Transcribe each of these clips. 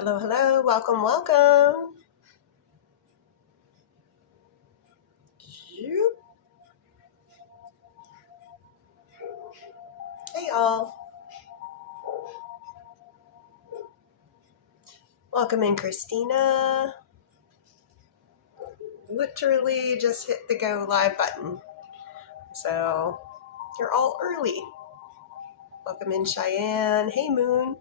Hello, hello, welcome, welcome. Hey, all. Welcome in, Christina. Literally just hit the go live button. So you're all early. Welcome in, Cheyenne. Hey, Moon.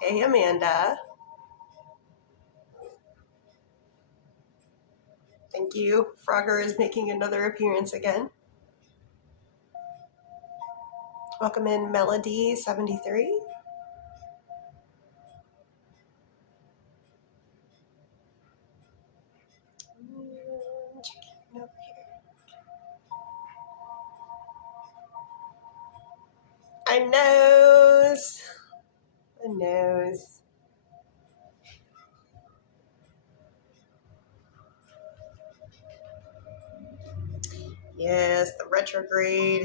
Hey, Amanda. Thank you. Frogger is making another appearance again. Welcome in, Melody 73. Checking over here. I knows. I knows. Yes, the retrograde.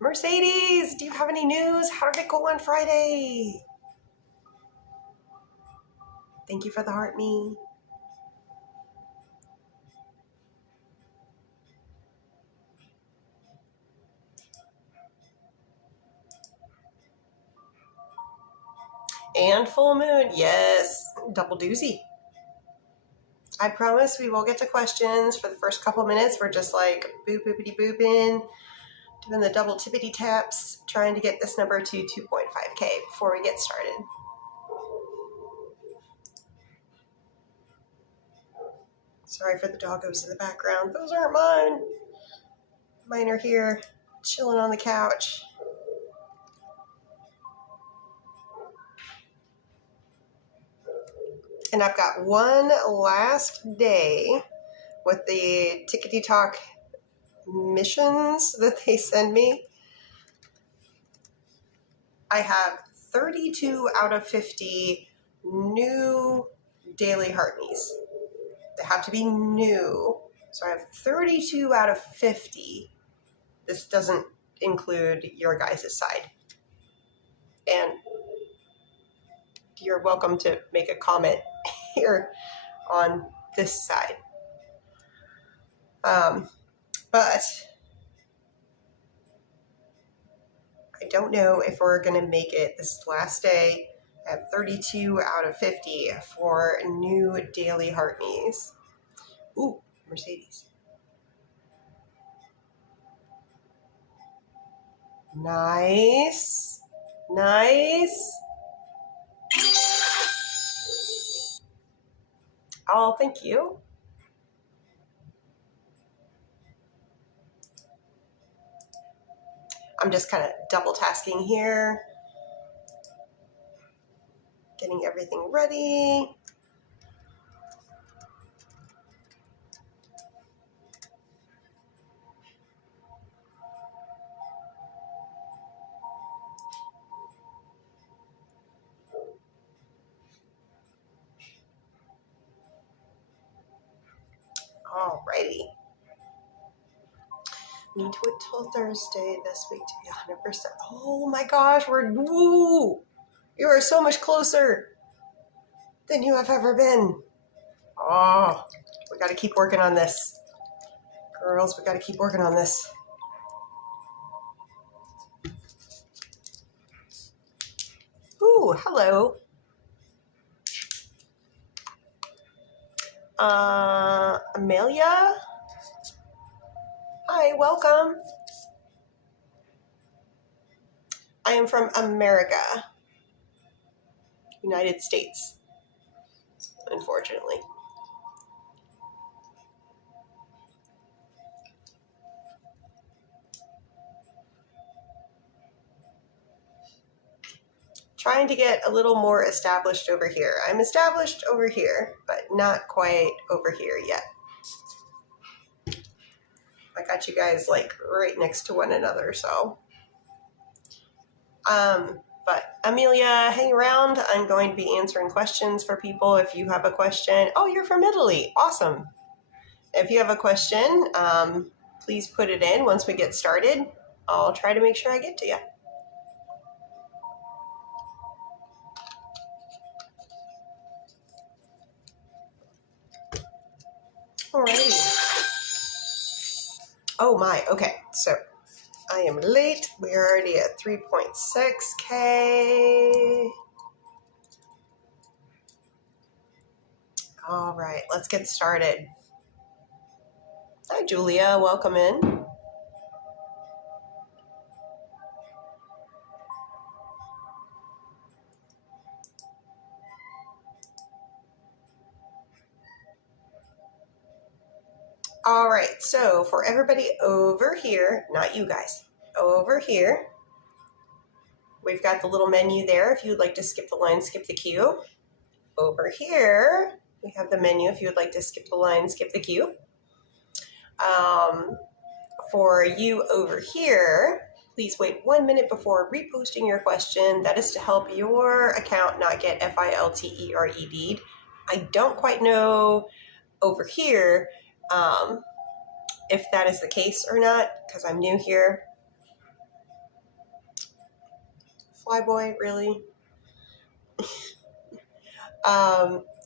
Mercedes, do you have any news? How did it go on Friday? Thank you for the heart, me. And full moon, yes, double doozy. I promise we will get to questions. For the first couple minutes, we're just like boop, boopity, booping, doing the double tippity taps, trying to get this number to 2.5K before we get started. Sorry for the doggos in the background. Those aren't mine. Mine are here, chilling on the couch. And I've got one last day with the Tickety Talk missions that they send me. I have 32 out of 50 new daily heartme's. They have to be new. So I have 32 out of 50. This doesn't include your guys' side. And you're welcome to make a comment here on this side. But I don't know if we're going to make it this last day. I have 32 out of 50 for new daily heartme's. Ooh, Mercedes. Nice. Nice. Oh, thank you. I'm just kind of double tasking here. Getting everything ready. Alrighty. Need to wait till Thursday this week to be 100%. Oh my gosh, woo! You are so much closer than you have ever been. Oh, we got to keep working on this. Girls, we got to keep working on this. Ooh, hello. Amelia? Hi, welcome. I am from America. United States, unfortunately. Trying to get a little more established over here. I'm established over here, but not quite over here yet. I got you guys like right next to one another, so. But Amelia, hang around. I'm going to be answering questions for people. If you have a question, oh, you're from Italy. Awesome. If you have a question, please put it in once we get started. I'll try to make sure I get to you. Alrighty. Oh my, okay, so I am late. We're already at 3.6K. All right, let's get started. Hi, Julia, welcome in. All right, so for everybody over here, not you guys, over here, we've got the little menu there if you would like to skip the line, skip the queue. Over here, we have the menu if you would like to skip the line, skip the queue. For you over here, please wait 1 minute before reposting your question. That is to help your account not get FILTERED'd. I don't quite know over here if that is the case or not, because I'm new here. Flyboy, really?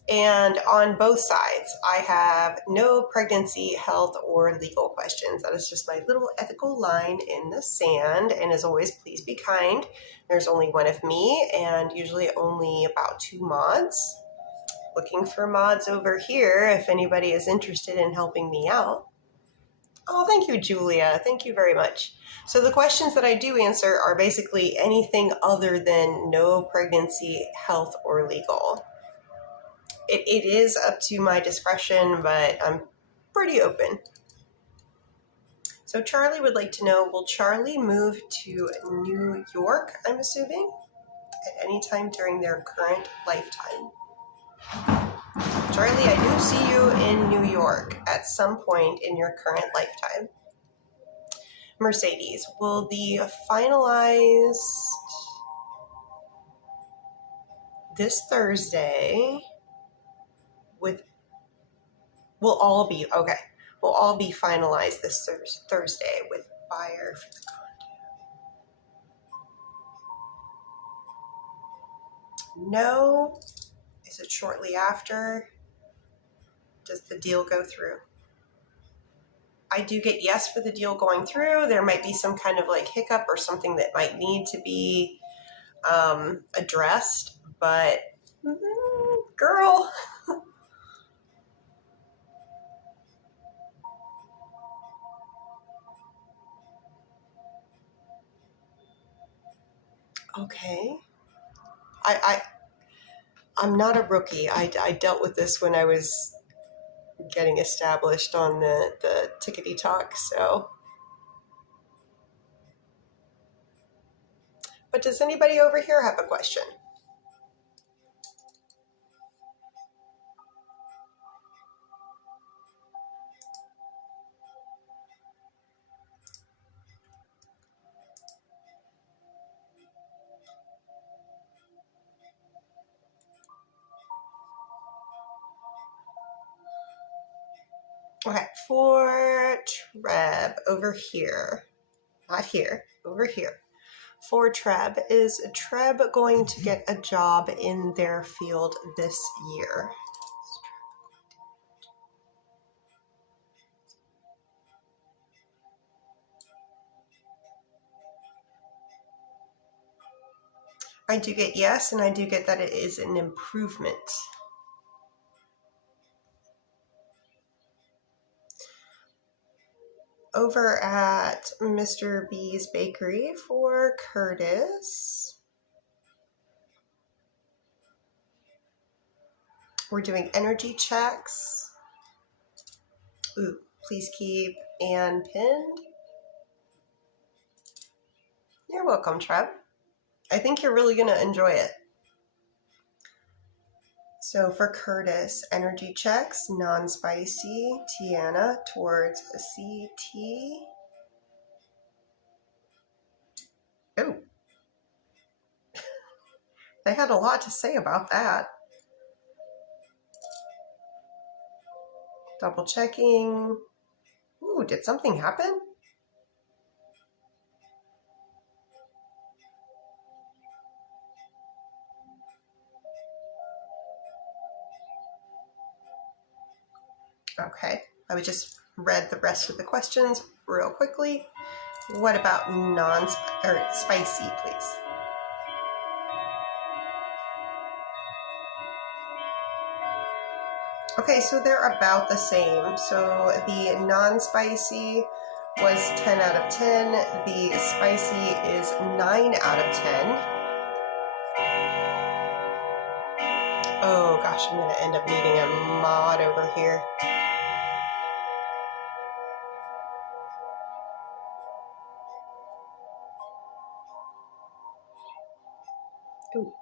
And on both sides, I have no pregnancy, health, or legal questions. That is just my little ethical line in the sand. And as always, please be kind. There's only one of me and usually only about 2 mods. Looking for mods over here if anybody is interested in helping me out. Oh, thank you, Julia. Thank you very much. So the questions that I do answer are basically anything other than no pregnancy, health, or legal. It is up to my discretion, but I'm pretty open. So Charlie would like to know, will Charlie move to New York, I'm assuming, at any time during their current lifetime? Charlie, I do see you in New York at some point in your current lifetime. Mercedes, will the finalized this Thursday will all be finalized this Thursday with buyer for the condo? No. Is it shortly after? Does the deal go through? I do get yes for the deal going through. There might be some kind of like hiccup or something that might need to be addressed, but girl. Okay. I'm not a rookie. I dealt with this when I was getting established on the Tickety Talk, so. But does anybody over here have a question? Okay, for Treb over here, not here, over here. For Treb, is Treb going to get a job in their field this year? I do get yes, and I do get that it is an improvement. Over at Mr. B's Bakery for Curtis, we're doing energy checks. Ooh, please keep Ann pinned. You're welcome, Treb. I think you're really going to enjoy it. So for Curtis, energy checks, non-spicy, Tiana towards CT. Oh. They had a lot to say about that. Double checking. Ooh, did something happen? Okay, I would just read the rest of the questions real quickly. What about spicy, please? Okay, so they're about the same. So the non-spicy was 10 out of 10. The spicy is 9 out of 10. Oh gosh, I'm gonna end up needing a mod over here. Ooh.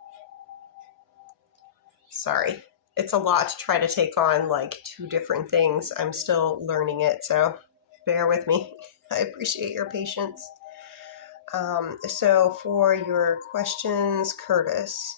Sorry. It's a lot to try to take on like 2 different things. I'm still learning it, so bear with me. I appreciate your patience. So for your questions, Curtis.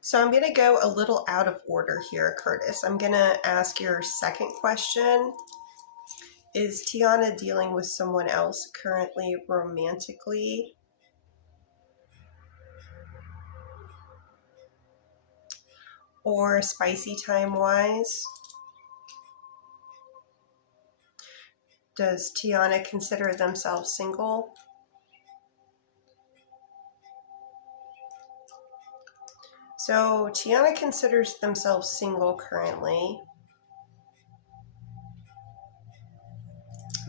So I'm going to go a little out of order here, Curtis. I'm going to ask your second question. Is Tiana dealing with someone else currently romantically? Or spicy time-wise? Does Tiana consider themselves single? So Tiana considers themselves single currently.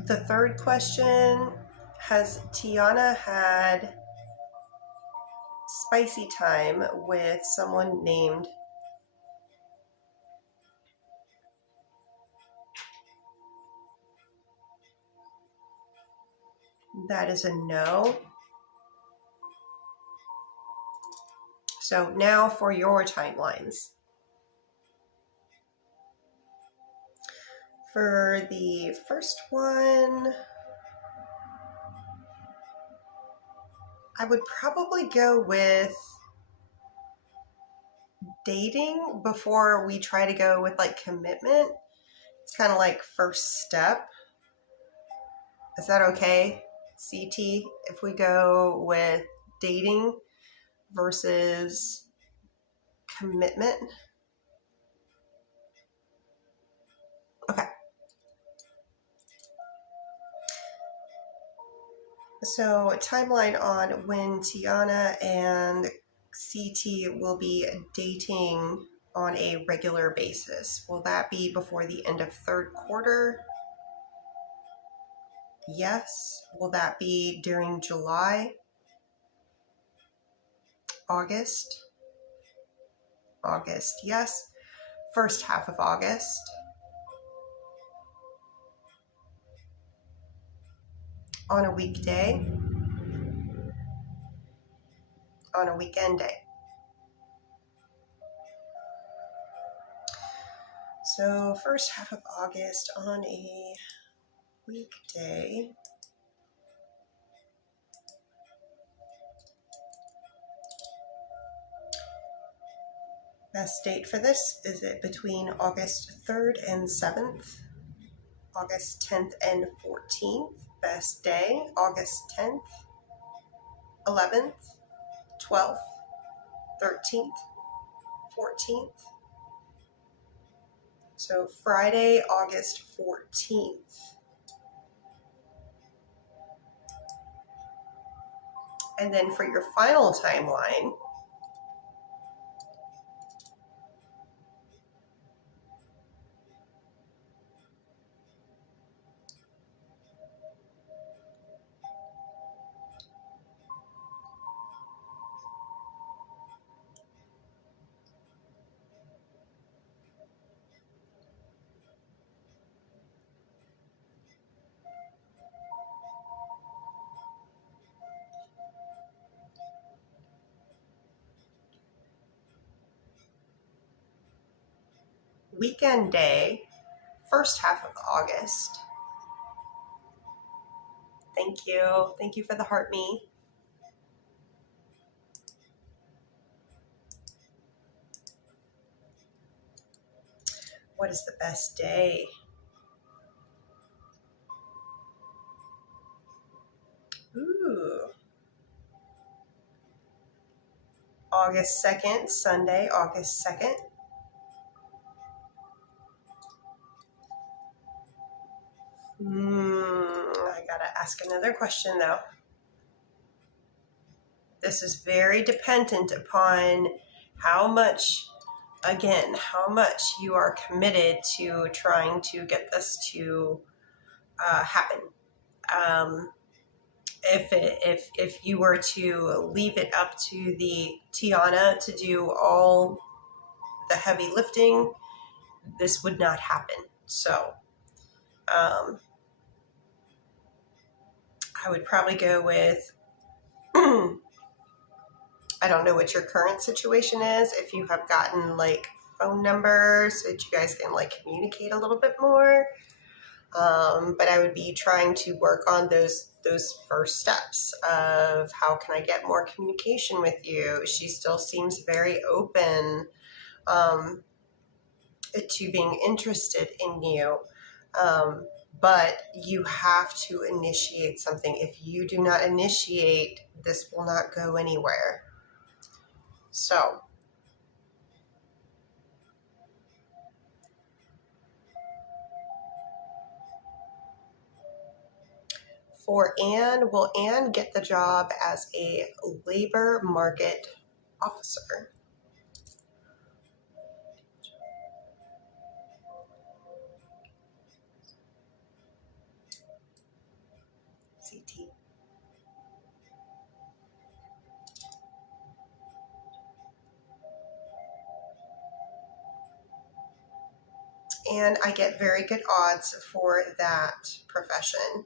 The third question, has Tiana had spicy time with someone named? That is a no. So now for your timelines. For the first one, I would probably go with dating before we try to go with like commitment. It's kind of like first step. Is that okay, CT, if we go with dating versus commitment? Okay. So a timeline on when Tiana and CT will be dating on a regular basis. Will that be before the end of third quarter? Yes. Will that be during July? August? August, yes. First half of August. On a weekday? On a weekend day? So first half of August on a weekday. Best date for this, is it between August 3rd and 7th? August 10th and 14th? Best day, August 10th, 11th, 12th, 13th, 14th. So Friday, August 14th. And then for your final timeline, weekend day, first half of August. Thank you. Thank you for the heart me. What is the best day? Ooh. August 2nd, Sunday, August 2nd. I gotta ask another question though. This is very dependent upon how much you are committed to trying to get this to happen. If you were to leave it up to the Tiana to do all the heavy lifting, this would not happen. So I would probably go with I don't know what your current situation is, if you have gotten like phone numbers so that you guys can like communicate a little bit more. But I would be trying to work on those first steps of how can I get more communication with you. She still seems very open to being interested in you. But you have to initiate something. If you do not initiate, this will not go anywhere. So for Anne, will Anne get the job as a labor market officer? CT. And I get very good odds for that profession.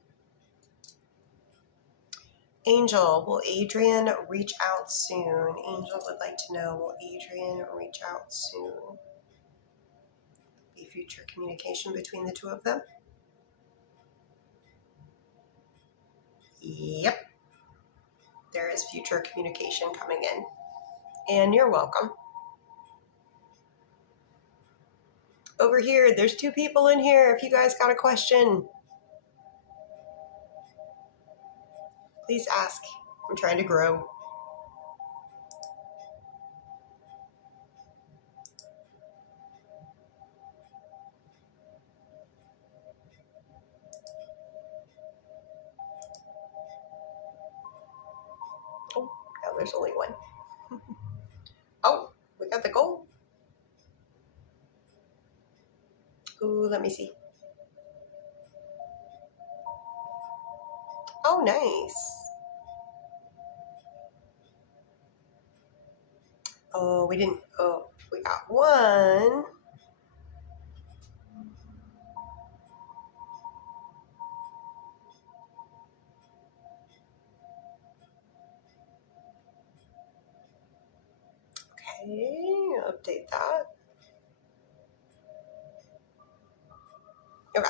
Angel, will Adrian reach out soon? Angel would like to know, will Adrian reach out soon? Be future communication between the two of them? Yep. There is future communication coming in. And you're welcome. Over here, there's 2 people in here. If you guys got a question, please ask. I'm trying to grow. Oh, now there's only one. Oh, we got the gold. Ooh, let me see. Oh, nice. Oh, we didn't. Oh, we got one. Okay, update that. Okay.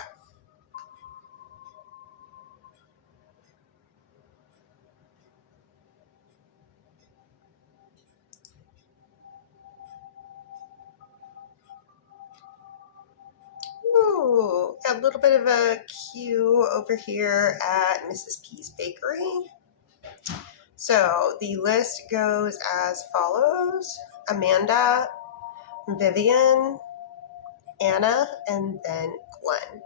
Ooh, got a little bit of a queue over here at Mrs. P's Bakery. So the list goes as follows: Amanda, Vivian, Anna, and then Glenn.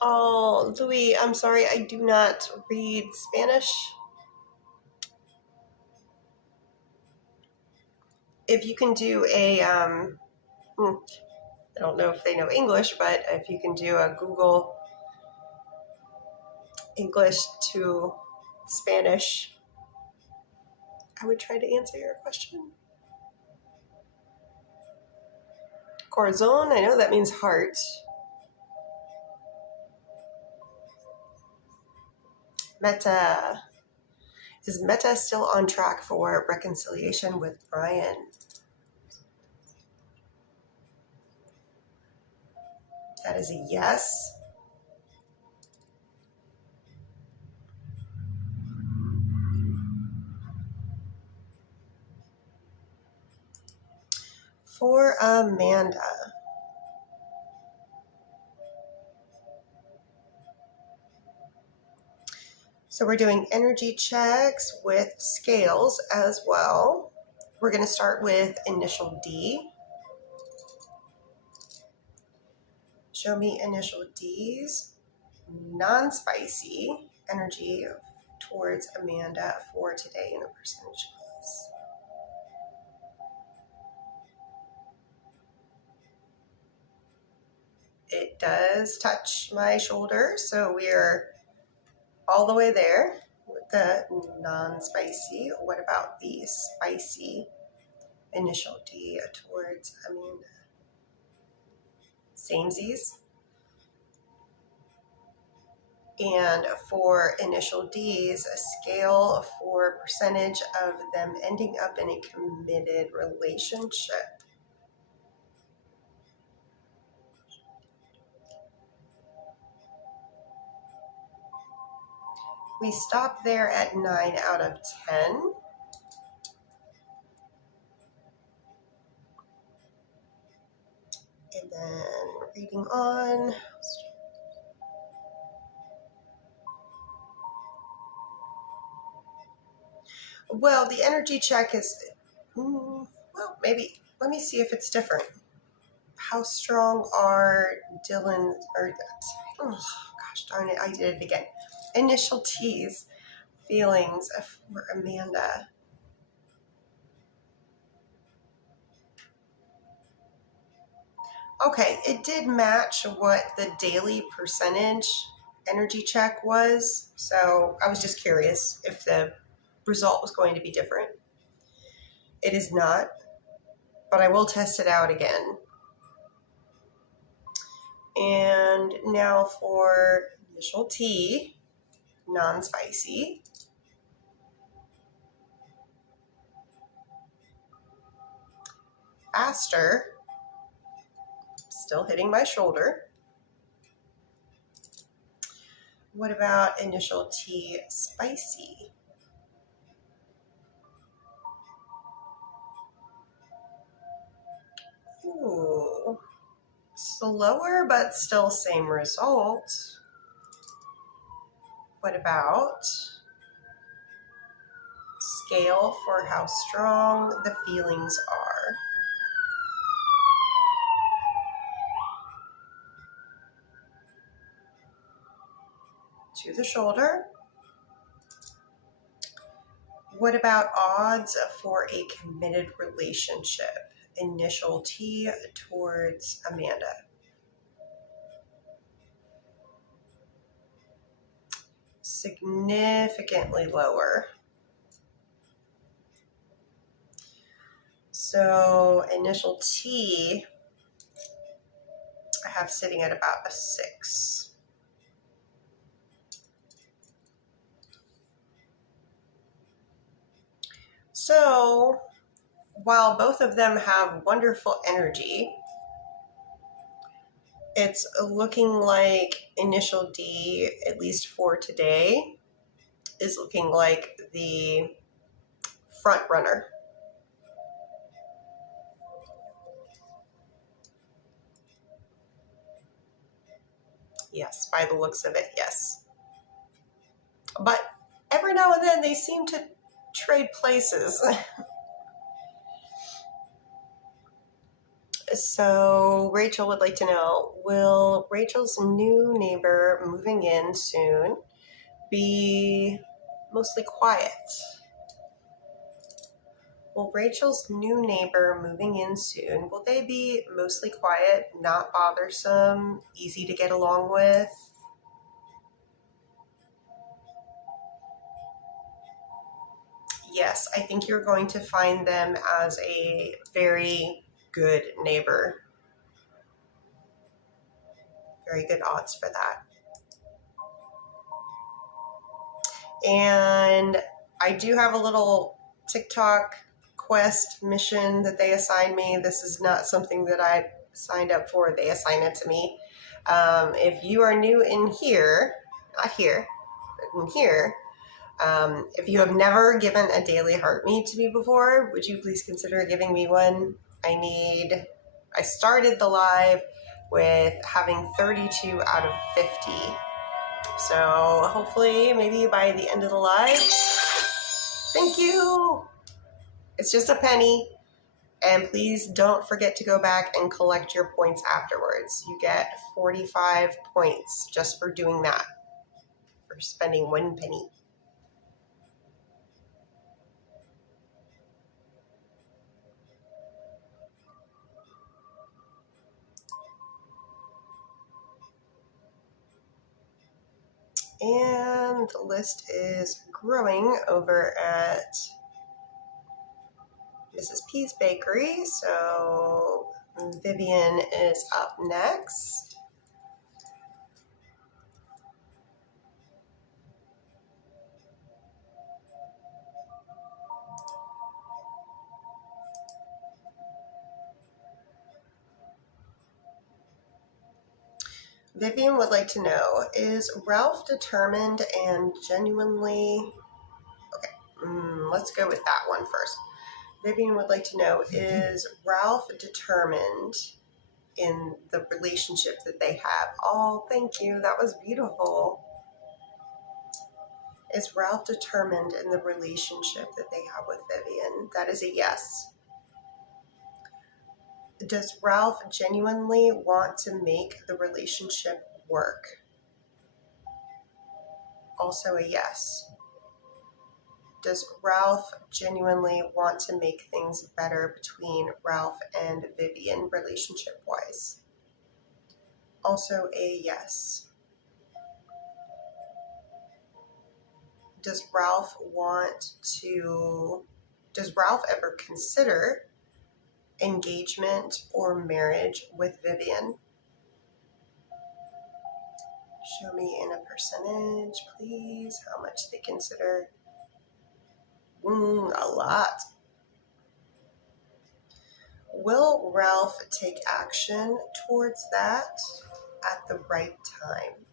Oh, Louis, I'm sorry, I do not read Spanish. If you can do a, I don't know if they know English, but if you can do a Google English to Spanish, I would try to answer your question. Corazon, I know that means heart. Meta. Is Meta still on track for reconciliation with Brian? That is a yes. For Amanda. So we're doing energy checks with scales as well. We're going to start with initial D. Show me initial D's. Non-spicy energy towards Amanda for today in a percentage plus. It does touch my shoulder, so we're all the way there with the non-spicy. What about the spicy initial D towards Amanda? Samesies. And for initial Ds, a scale for percentage of them ending up in a committed relationship. We stop there at 9 out of 10. And then reading on. Well, the energy check is, well, maybe, let me see if it's different. How strong are Dylan, or, oh gosh darn it, I did it again. Initial T's feelings for Amanda. Okay, it did match what the daily percentage energy check was, so I was just curious if the result was going to be different. It is not, but I will test it out again. And now for initial T, non-spicy. Faster, still hitting my shoulder. What about initial T, spicy? Ooh, slower, but still same result. What about scale for how strong the feelings are? To the shoulder. What about odds for a committed relationship? Initial T towards Amanda. Significantly lower. So initial T, I have sitting at about a 6. So while both of them have wonderful energy, it's looking like initial D, at least for today, is looking like the front runner. Yes, by the looks of it, yes. But every now and then they seem to trade places. So Rachel would like to know, will Rachel's new neighbor moving in soon be mostly quiet? Will Rachel's new neighbor moving in soon, will they be mostly quiet, not bothersome, easy to get along with? Yes, I think you're going to find them as a very good neighbor. Very good odds for that. And I do have a little TikTok quest mission that they assigned me. This is not something that I signed up for. They assigned it to me. If you are new in here, not here, but in here, if you have never given a daily heart meet to me before, would you please consider giving me one? I started the live with having 32 out of 50. So hopefully maybe by the end of the live, thank you. It's just a penny. And please don't forget to go back and collect your points afterwards. You get 45 points just for doing that, for spending 1 penny. And the list is growing over at Mrs. P's Bakery. So Vivian is up next. Vivian would like to know, is Ralph determined and genuinely... Okay, let's go with that one first. Vivian would like to know, is Ralph determined in the relationship that they have? Oh, thank you. That was beautiful. Is Ralph determined in the relationship that they have with Vivian? That is a yes. Does Ralph genuinely want to make the relationship work? Also a yes. Does Ralph genuinely want to make things better between Ralph and Vivian relationship-wise? Also a yes. Does Ralph ever consider engagement or marriage with Vivian? Show me in a percentage, please, how much they consider. A lot. Will Ralph take action towards that at the right time?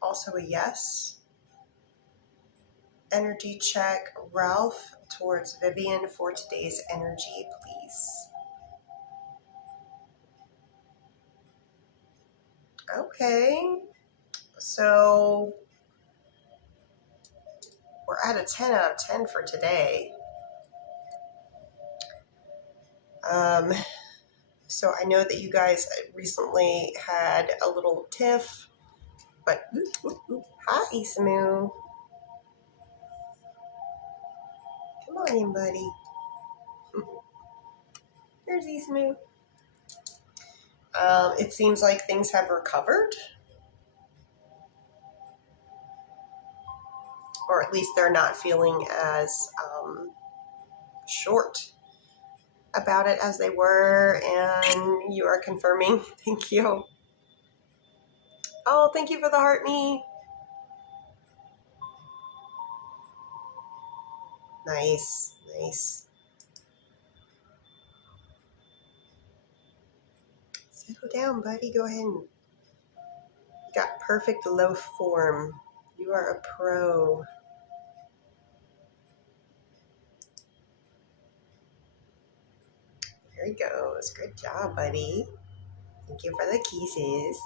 Also a yes. Energy check, Ralph towards Vivian for today's energy, please. Okay, so we're at a 10 out of 10 for today. So I know that you guys recently had a little tiff, but hi, Isamu. Come on in, buddy. Here's Isamu. It seems like things have recovered, or at least they're not feeling as short about it as they were, and you are confirming. Thank you. Oh, thank you for the heart me. Nice, nice. Settle down, buddy. Go ahead and... You got perfect loaf form. You are a pro. There he goes. Good job, buddy. Thank you for the kisses.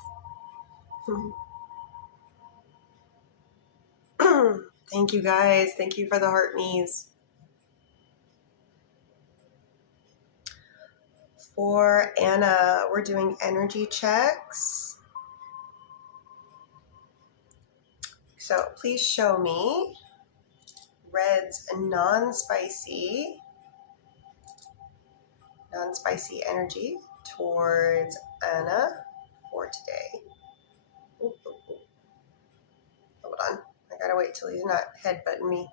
Thank you, guys. Thank you for the heart knees. For Anna, we're doing energy checks. So please show me Red's non-spicy energy towards Anna for today. Ooh. Hold on. I gotta wait till he's not headbutting me.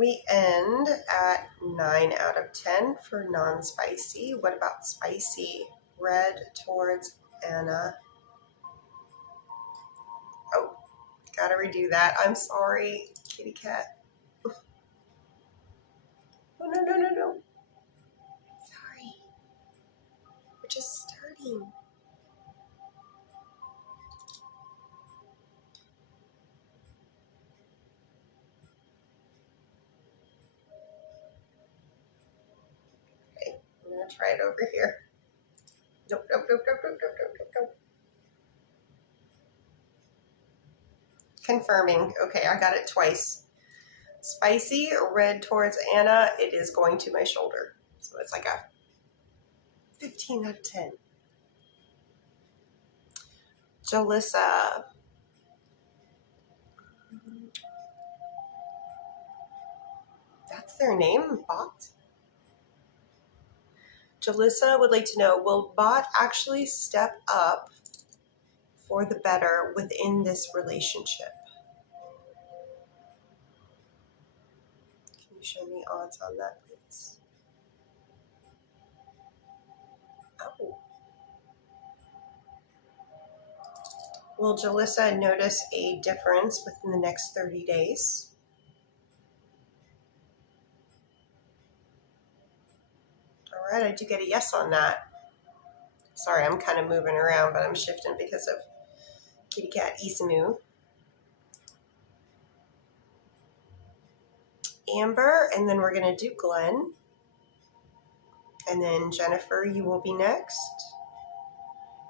We end at 9 out of 10 for non-spicy. What about spicy? Red towards Anna. Oh, gotta redo that. I'm sorry, kitty cat. Oh, no, no, no, no. Sorry. We're just starting. Okay, I'm gonna try it over here. Nope, nope, nope, nope, nope, nope, nope, nope. Confirming. Okay, I got it twice. Spicy, red towards Anna. It is going to my shoulder. So it's like a 15 out of 10. Jalissa. That's their name, Bot? Jalissa would like to know, will Bot actually step up for the better within this relationship? Can you show me odds on that, please? Oh. Will Jalissa notice a difference within the next 30 days? All right, I do get a yes on that. Sorry, I'm kind of moving around, but I'm shifting because of kitty cat Isamu. Amber, and then we're going to do Glenn. And then Jennifer, you will be next.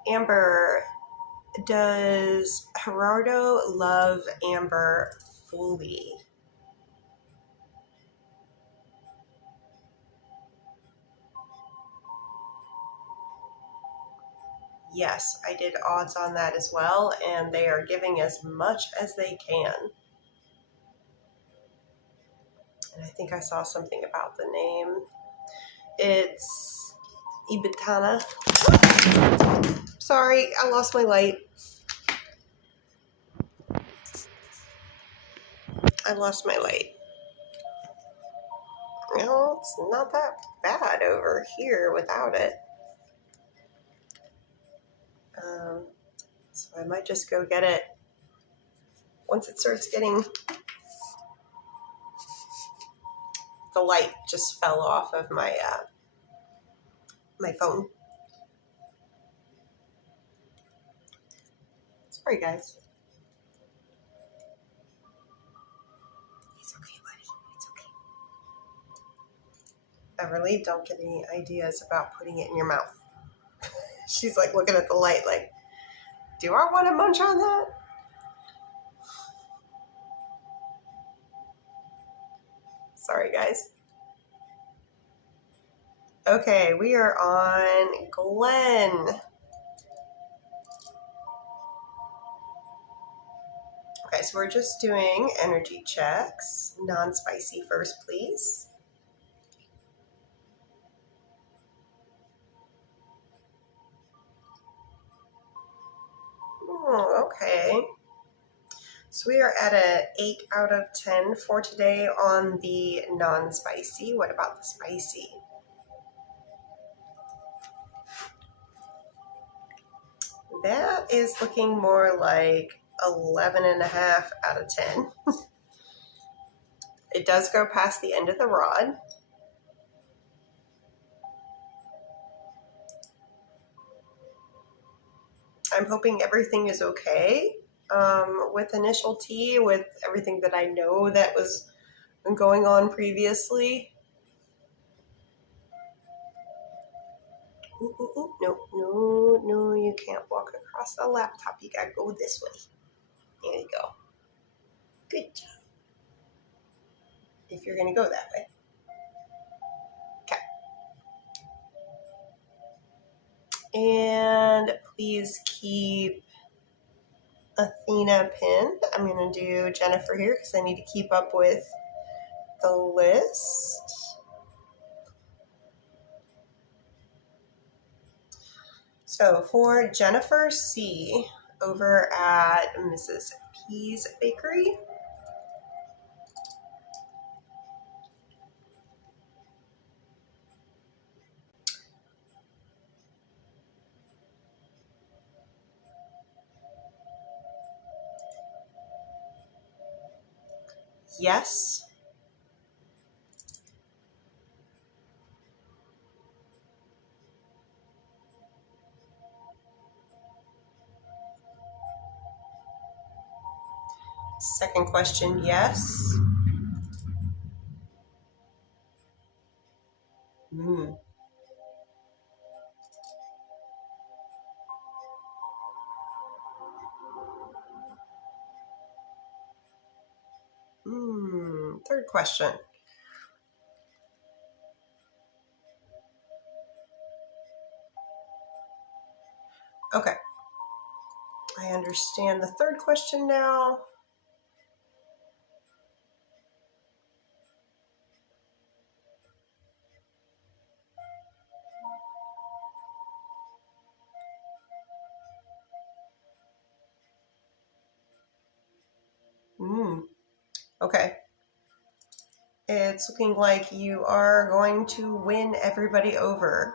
Amber, does Gerardo love Amber fully? Yes, I did odds on that as well, and they are giving as much as they can. And I think I saw something about the name. It's Ibitana. Sorry, I lost my light. I lost my light. No, it's not that bad over here without it. So I might just go get it once it starts getting... The light just fell off of my my phone. Sorry, guys. It's okay, buddy. It's okay. Beverly, don't get any ideas about putting it in your mouth. She's like looking at the light like, do I want to munch on that? Sorry, guys. Okay, we are on Glenn. Okay, so we're just doing energy checks. Non-spicy first, please. Oh, okay. So we are at an 8 out of 10 for today on the non-spicy. What about the spicy? That is looking more like 11.5 out of 10. It does go past the end of the rod. I'm hoping everything is okay with initial T, with everything that I know that was going on previously. Ooh, ooh, ooh. No, no, no, you can't walk across the laptop. You gotta go this way. There you go. Good job. If you're gonna go that way. Okay. And please keep Athena pinned. I'm gonna do Jennifer here because I need to keep up with the list. So for Jennifer C over at Mrs. P's Bakery, yes. Second question, yes. Third question. Okay. I understand the third question now. Okay. It's looking like you are going to win everybody over.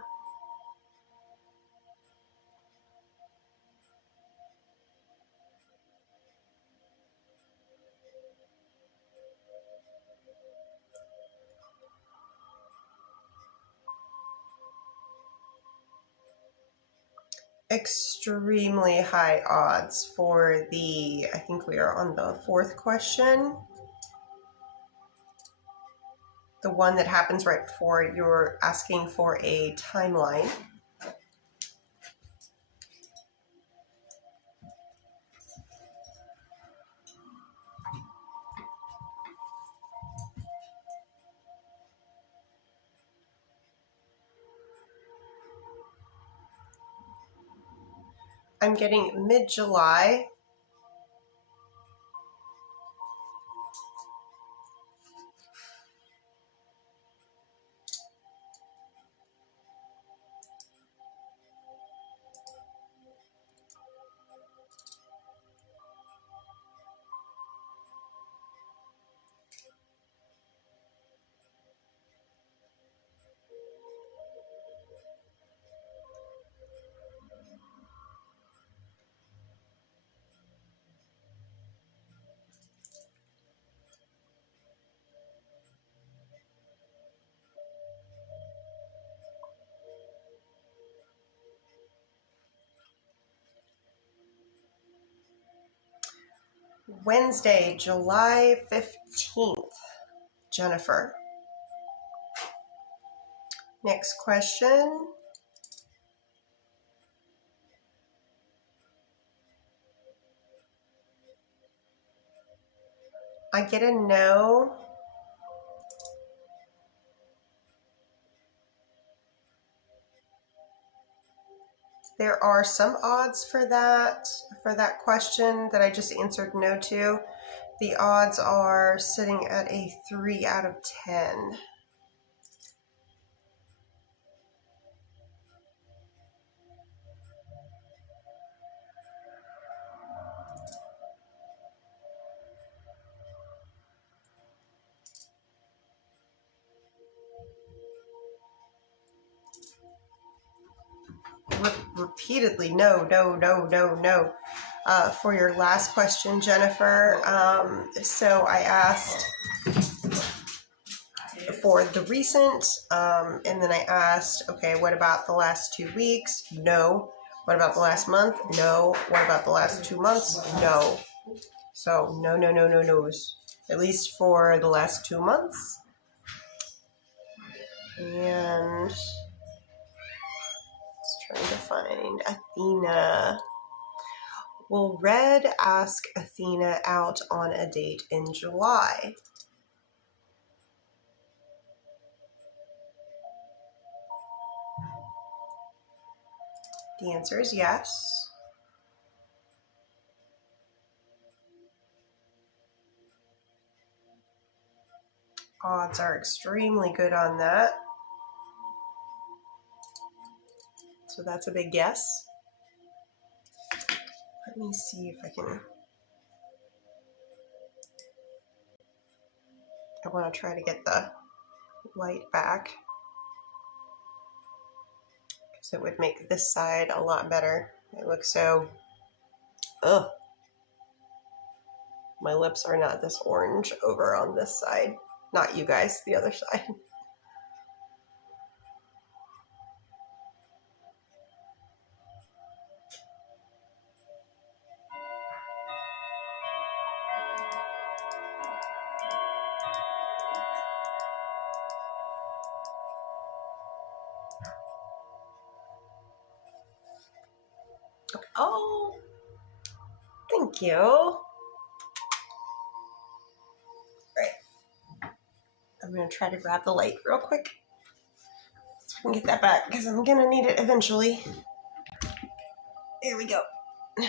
Extremely high odds for the, I think we are on the fourth question. The one that happens right before you're asking for a timeline. I'm getting mid-July. Wednesday, July 15th. Jennifer. Next question. I get a no. There are some odds for that question that I just answered no to. The odds are sitting at a 3 out of 10. Repeatedly, no. For your last question, Jennifer, so I asked for the recent, and then I asked, okay, what about the last 2 weeks? No. What about the last month? No. What about the last 2 months? No. So no, no's. At least for the last 2 months. And just trying to find Athena. Will Red ask Athena out on a date in July? The answer is yes. Odds are extremely good on that. So that's a big yes. Let me see if I can. I want to try to get the light back because it would make this side a lot better. It looks so, ugh. My lips are not this orange over on this side. Not you guys, the other side. Oh, thank you. Right. I'm going to try to grab the light real quick so I can get that back because I'm going to need it eventually. Here we go. Got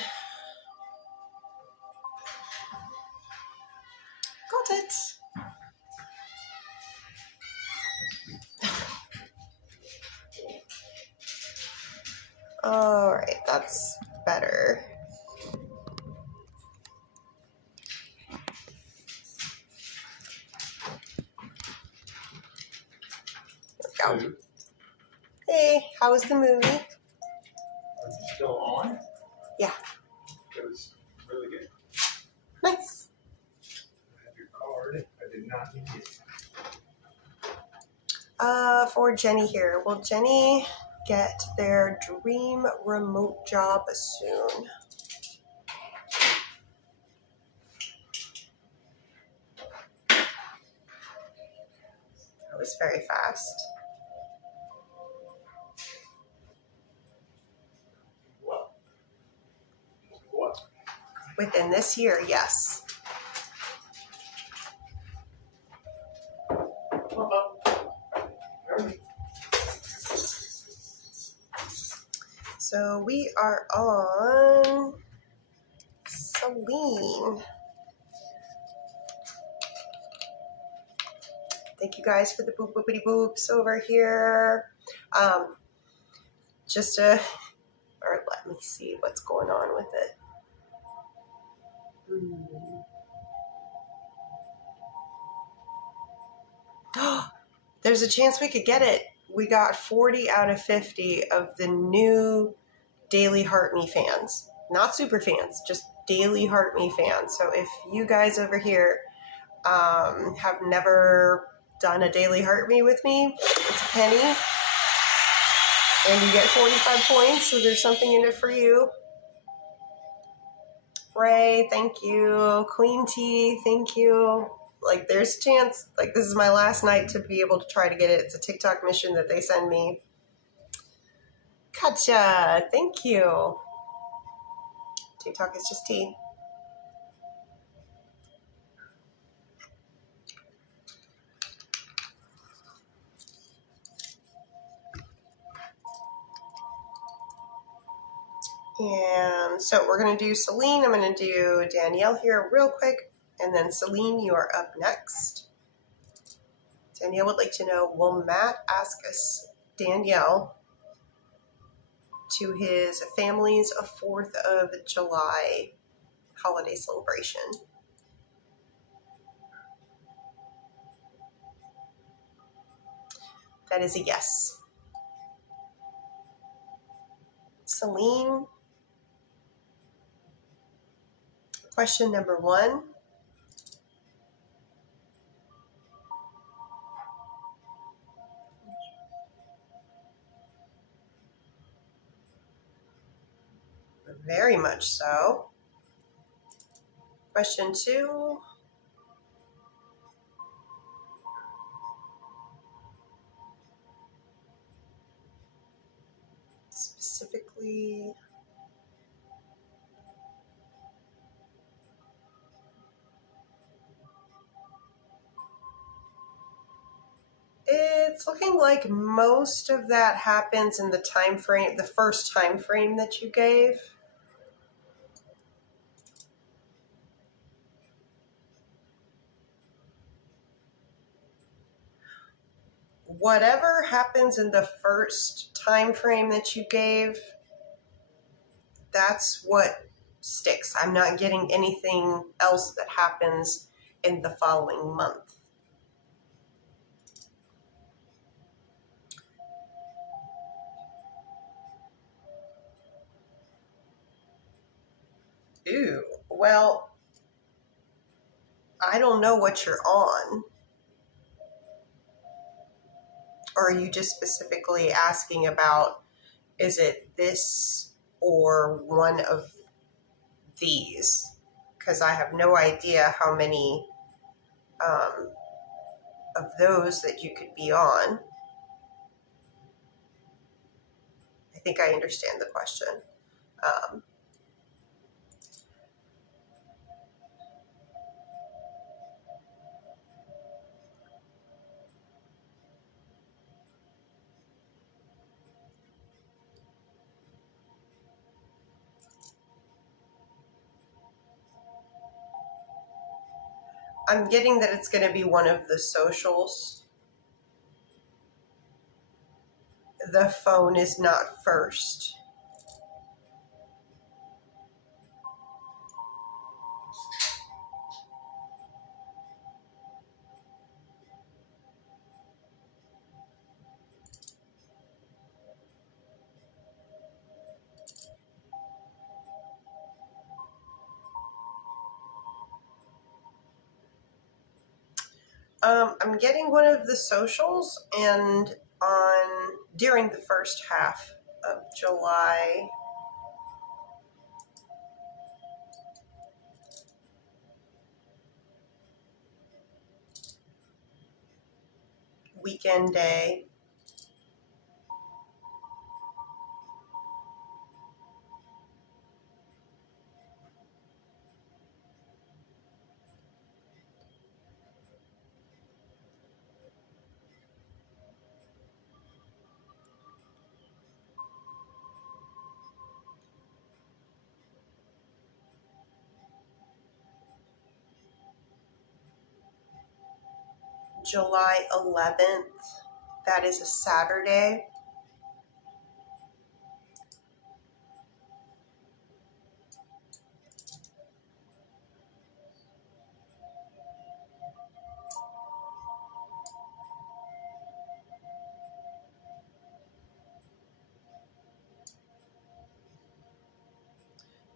it. All right, that's better. There we go. Hey, how was the movie? Are you still on? Yeah. It was really good. Nice. I have your card. I did not need it. For Jenny here. Will Jenny get their dream remote job soon? That was very fast. What? What? Within this year, yes. So we are on Celine. Thank you guys for the boop boopity boops over here. Or let me see what's going on with it. There's a chance we could get it. We got 40 out of 50 of the new Daily Heart Me fans. Not super fans, just Daily Heart Me fans. So if you guys over here have never done a Daily Heart Me with me, it's a penny. And you get 45 points, so there's something in it for you. Ray, thank you. Queen T, thank you. Like, there's a chance, like, this is my last night to be able to try to get it. It's a TikTok mission that they send me. Katja, thank you. TikTok is just tea. And so we're going to do Celine. I'm going to do Danielle here real quick. And then Celine, you are up next. Danielle would like to know, will Matt ask us, Danielle, to his family's 4th of July holiday celebration? That is a yes. Celine, question number 1. Very much so. Question 2. Specifically, it's looking like most of that happens in the time frame, the first time frame that you gave. Whatever happens in the first time frame that you gave, that's what sticks. I'm not getting anything else that happens in the following month. Ooh, well, I don't know what you're on. Or are you just specifically asking about, is it this or one of these? Because I have no idea how many of those that you could be on. I think I understand the question. I'm getting that it's going to be one of the socials. The phone is not first. I'm getting one of the socials, and during the first half of July, weekend day. July 11th, that is a Saturday.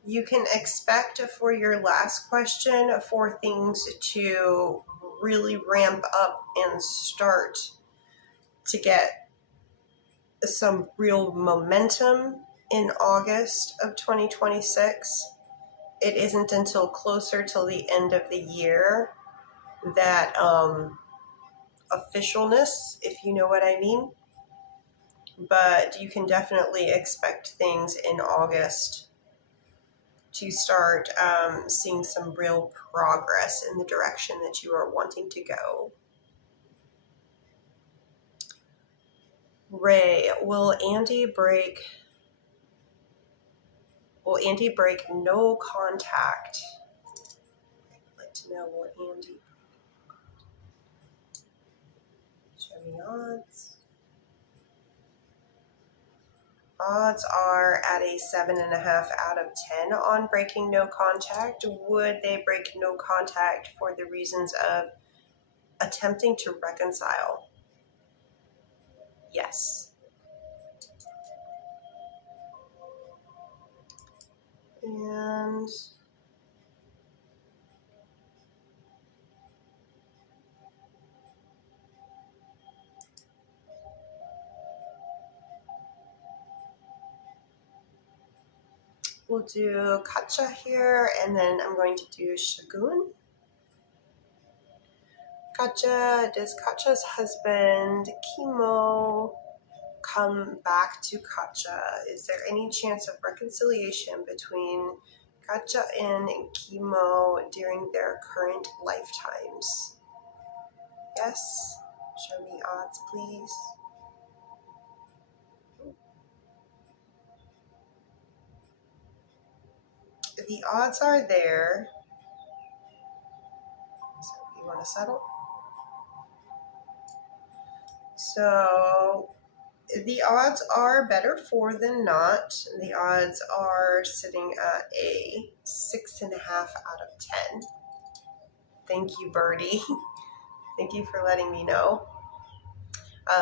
You can expect for your last question for things to really ramp up and start to get some real momentum in August of 2026. It isn't until closer till the end of the year that officialness, if you know what I mean. But you can definitely expect things in August to start seeing some real progress in the direction that you are wanting to go. Ray, will Andy break no contact? I'd like to know, will Andy show me odds? Odds are at a 7.5 out of 10 on breaking no contact. Would they break no contact for the reasons of attempting to reconcile? Yes. And we'll do Katja here, and then I'm going to do Shagun. Katja, does Katja's husband, Chemo, come back to Katja? Is there any chance of reconciliation between Katja and Chemo during their current lifetimes? Yes. Show me odds, please. The odds are there. So you want to settle? So the odds are better for than not. The odds are sitting at a 6.5 out of 10. Thank you, Birdie. Thank you for letting me know.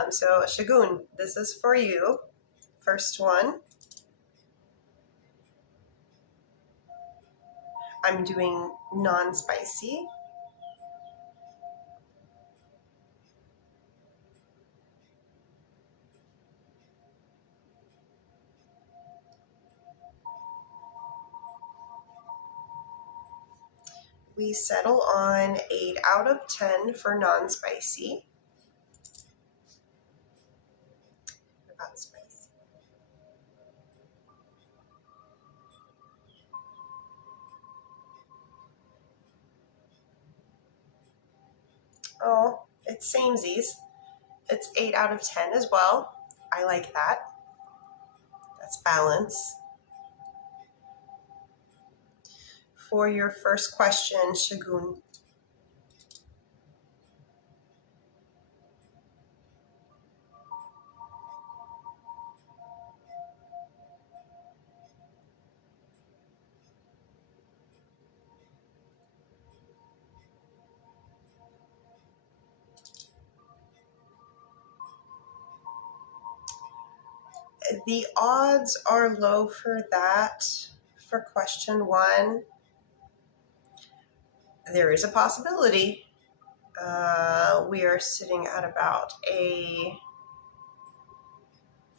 So Shagun, this is for you. First one. I'm doing non-spicy. We settle on 8 out of 10 for non-spicy. What about spicy? Oh, it's samesies. It's 8 out of 10 as well. I like that. That's balance. For your first question, Shagun. The odds are low for that. For question 1, there is a possibility. We are sitting at about a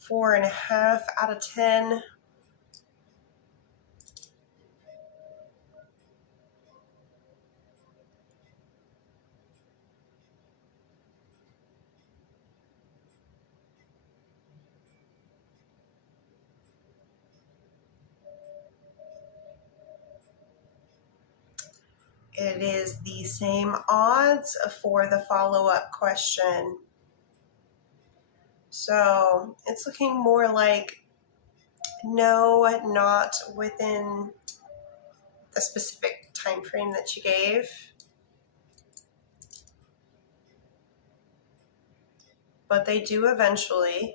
4.5 out of 10. It is the same odds for the follow-up question. So it's looking more like no, not within the specific time frame that you gave. But they do eventually.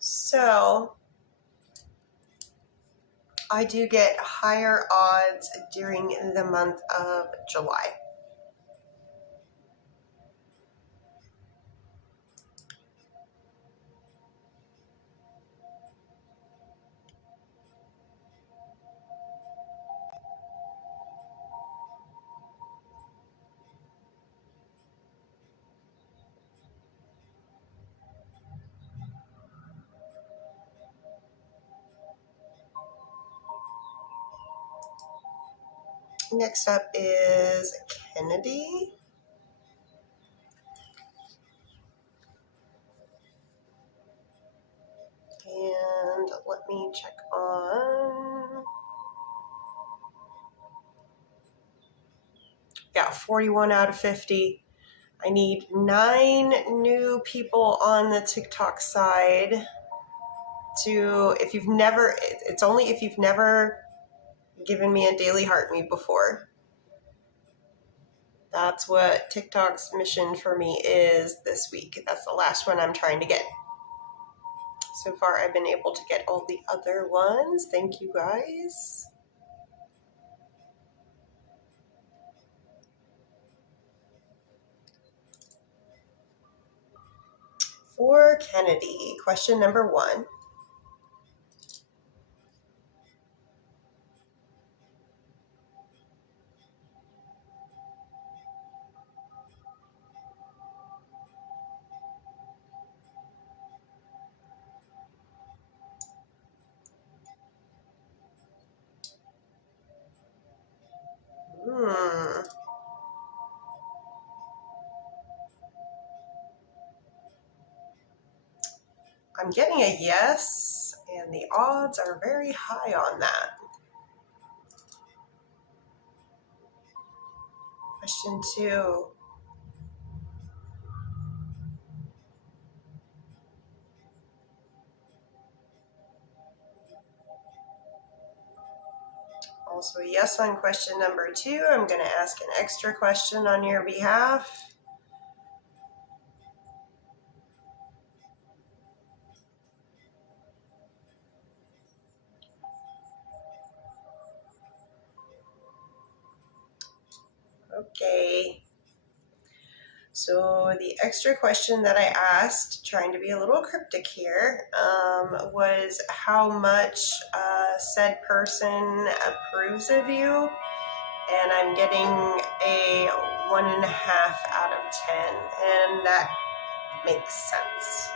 So I do get higher odds during the month of July. Next up is Kennedy. And let me check on, yeah, 41 out of 50. I need 9 new people on the TikTok side to, if you've never, it's only if you've never given me a daily heartbeat before. That's what TikTok's mission for me is this week. That's the last one I'm trying to get. So far, I've been able to get all the other ones. Thank you, guys. For Kennedy, question number 1. I'm getting a yes, and the odds are very high on that. Question 2. Also a yes on question number 2. I'm going to ask an extra question on your behalf. Okay. So the extra question that I asked, trying to be a little cryptic here, was how much said person approves of you. And I'm getting a 1.5 out of 10, and that makes sense.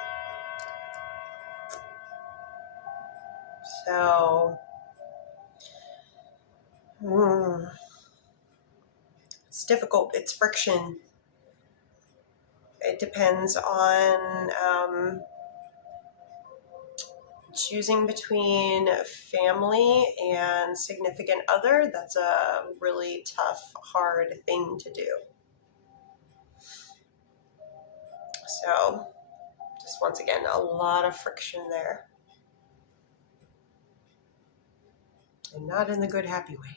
So, it's difficult. It's friction. It depends on choosing between family and significant other. That's a really tough, hard thing to do. So, just once again, a lot of friction there. And not in the good, happy way.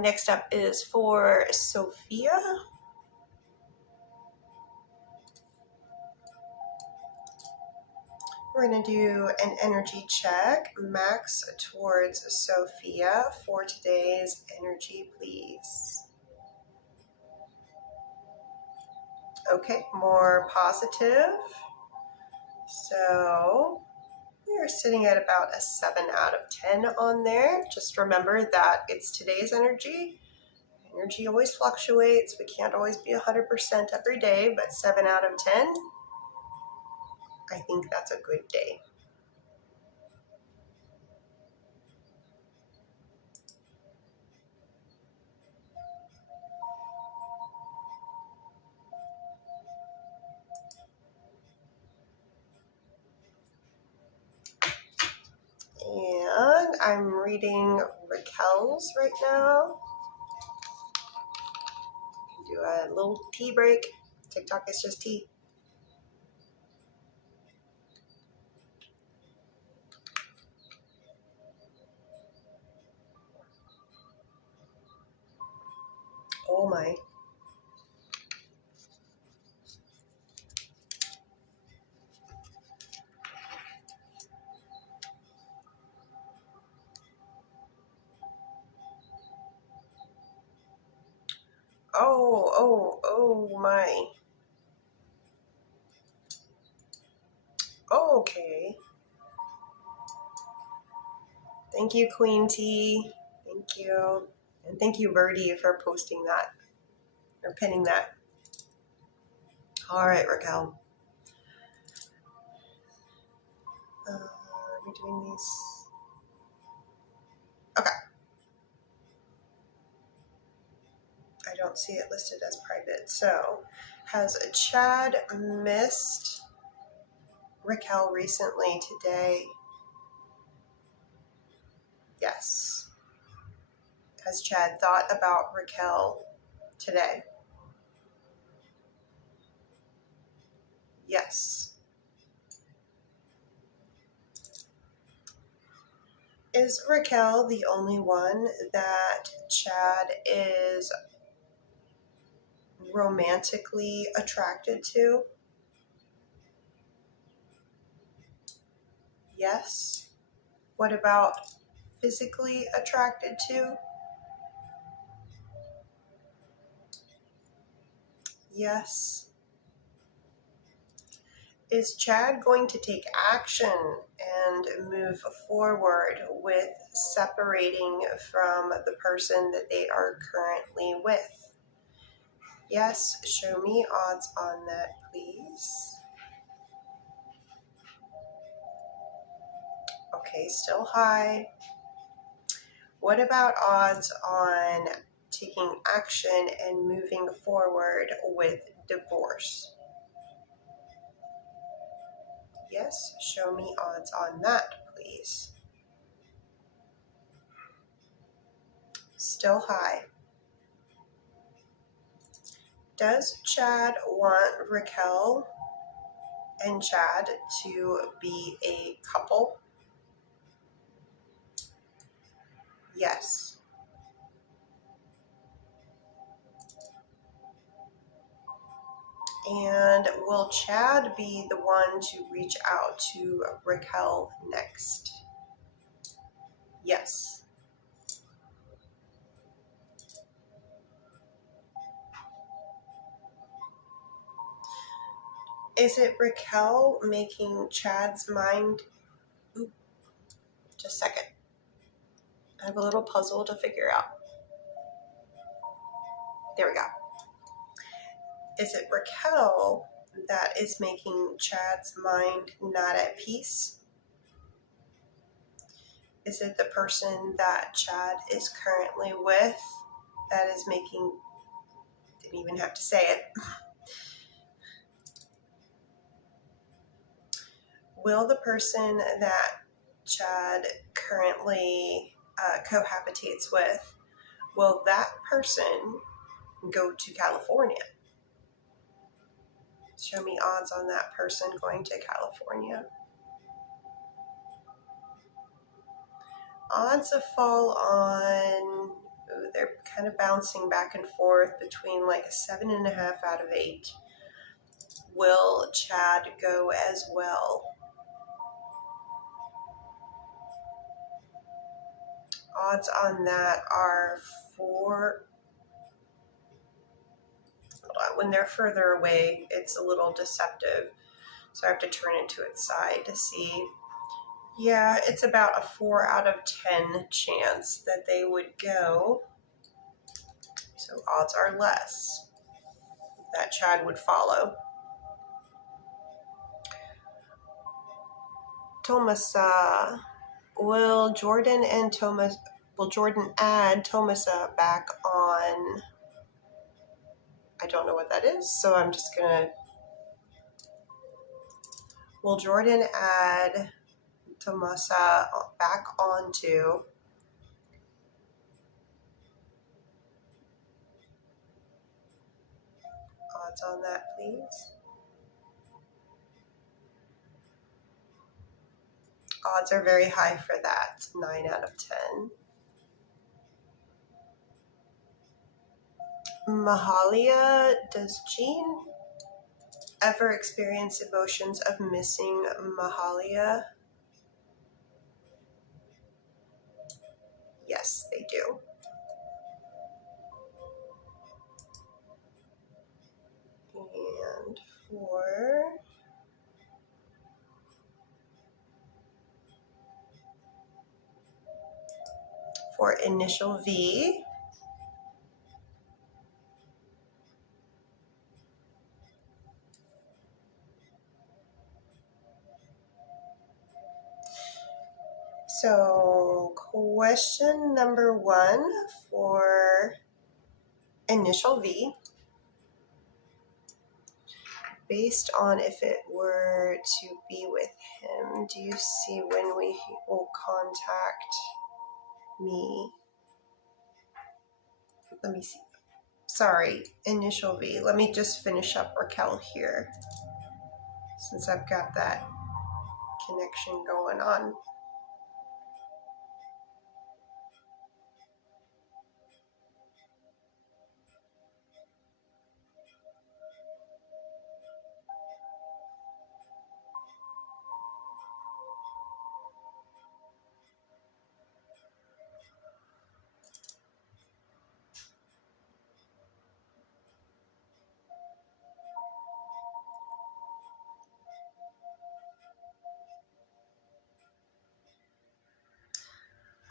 Next up is for Sophia. We're going to do an energy check, max towards Sophia for today's energy, please. Okay, more positive. So we're sitting at about a 7 out of 10 on there. Just remember that it's today's energy. Energy always fluctuates. We can't always be 100% every day, but 7 out of 10, I think that's a good day. And I'm reading Raquel's right now. Do a little tea break. TikTok is just tea. Oh my. Oh my. Okay. Thank you, Queen T. Thank you. And thank you, Birdie, for posting that or pinning that. All right, Raquel. Are we doing these? Okay. I don't see it listed as private. So, has Chad missed Raquel recently today? Yes. Has Chad thought about Raquel today? Yes. Is Raquel the only one that Chad is romantically attracted to? Yes. What about physically attracted to? Yes. Is Chad going to take action and move forward with separating from the person that they are currently with? Yes, show me odds on that, please. Okay, still high. What about odds on taking action and moving forward with divorce? Yes, show me odds on that, please. Still high. Does Chad want Raquel and Chad to be a couple? Yes. And will Chad be the one to reach out to Raquel next? Yes. Is it Raquel making Chad's mind? Ooh, just a second. I have a little puzzle to figure out. There we go. Is it Raquel that is making Chad's mind not at peace? Is it the person that Chad is currently with that is making, didn't even have to say it. Will the person that Chad currently cohabitates with, will that person go to California? Show me odds on that person going to California. Odds of fall on, ooh, they're kind of bouncing back and forth between like a 7.5 out of 8. Will Chad go as well? Odds on that are 4. When they're further away, it's a little deceptive. So I have to turn it to its side to see. Yeah, it's about a 4 out of 10 chance that they would go. So odds are less that Chad would follow. Tomasa, will Jordan add Tomasa back on? I don't know what that is, so I'm just gonna. Will Jordan add Tomasa back onto? Odds on that, please. Odds are very high for that, 9 out of 10. Mahalia, does Jean ever experience emotions of missing Mahalia? Yes, they do. And for initial V, so question number 1 for initial V, based on if it were to be with him, do you see when he will contact me? Let me see. Sorry, initial V. Let me just finish up Raquel here, since I've got that connection going on.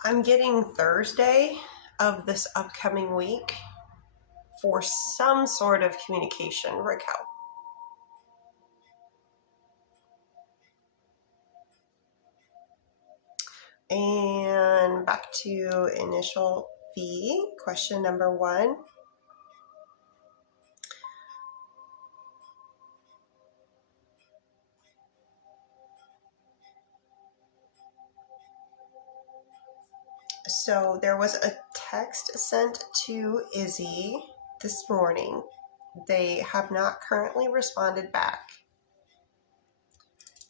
I'm getting Thursday of this upcoming week for some sort of communication, Raquel. And back to initial V, question number 1. So there was a text sent to Izzy this morning. They have not currently responded back.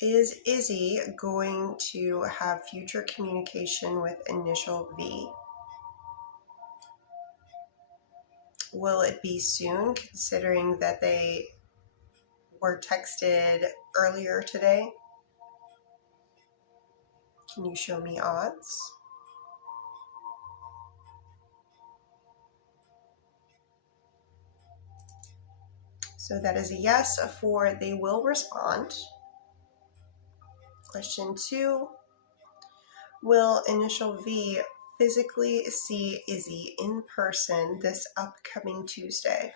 Is Izzy going to have future communication with initial V? Will it be soon, considering that they were texted earlier today? Can you show me odds? So that is a yes for they will respond. Question 2. Will Initial V physically see Izzy in person this upcoming Tuesday?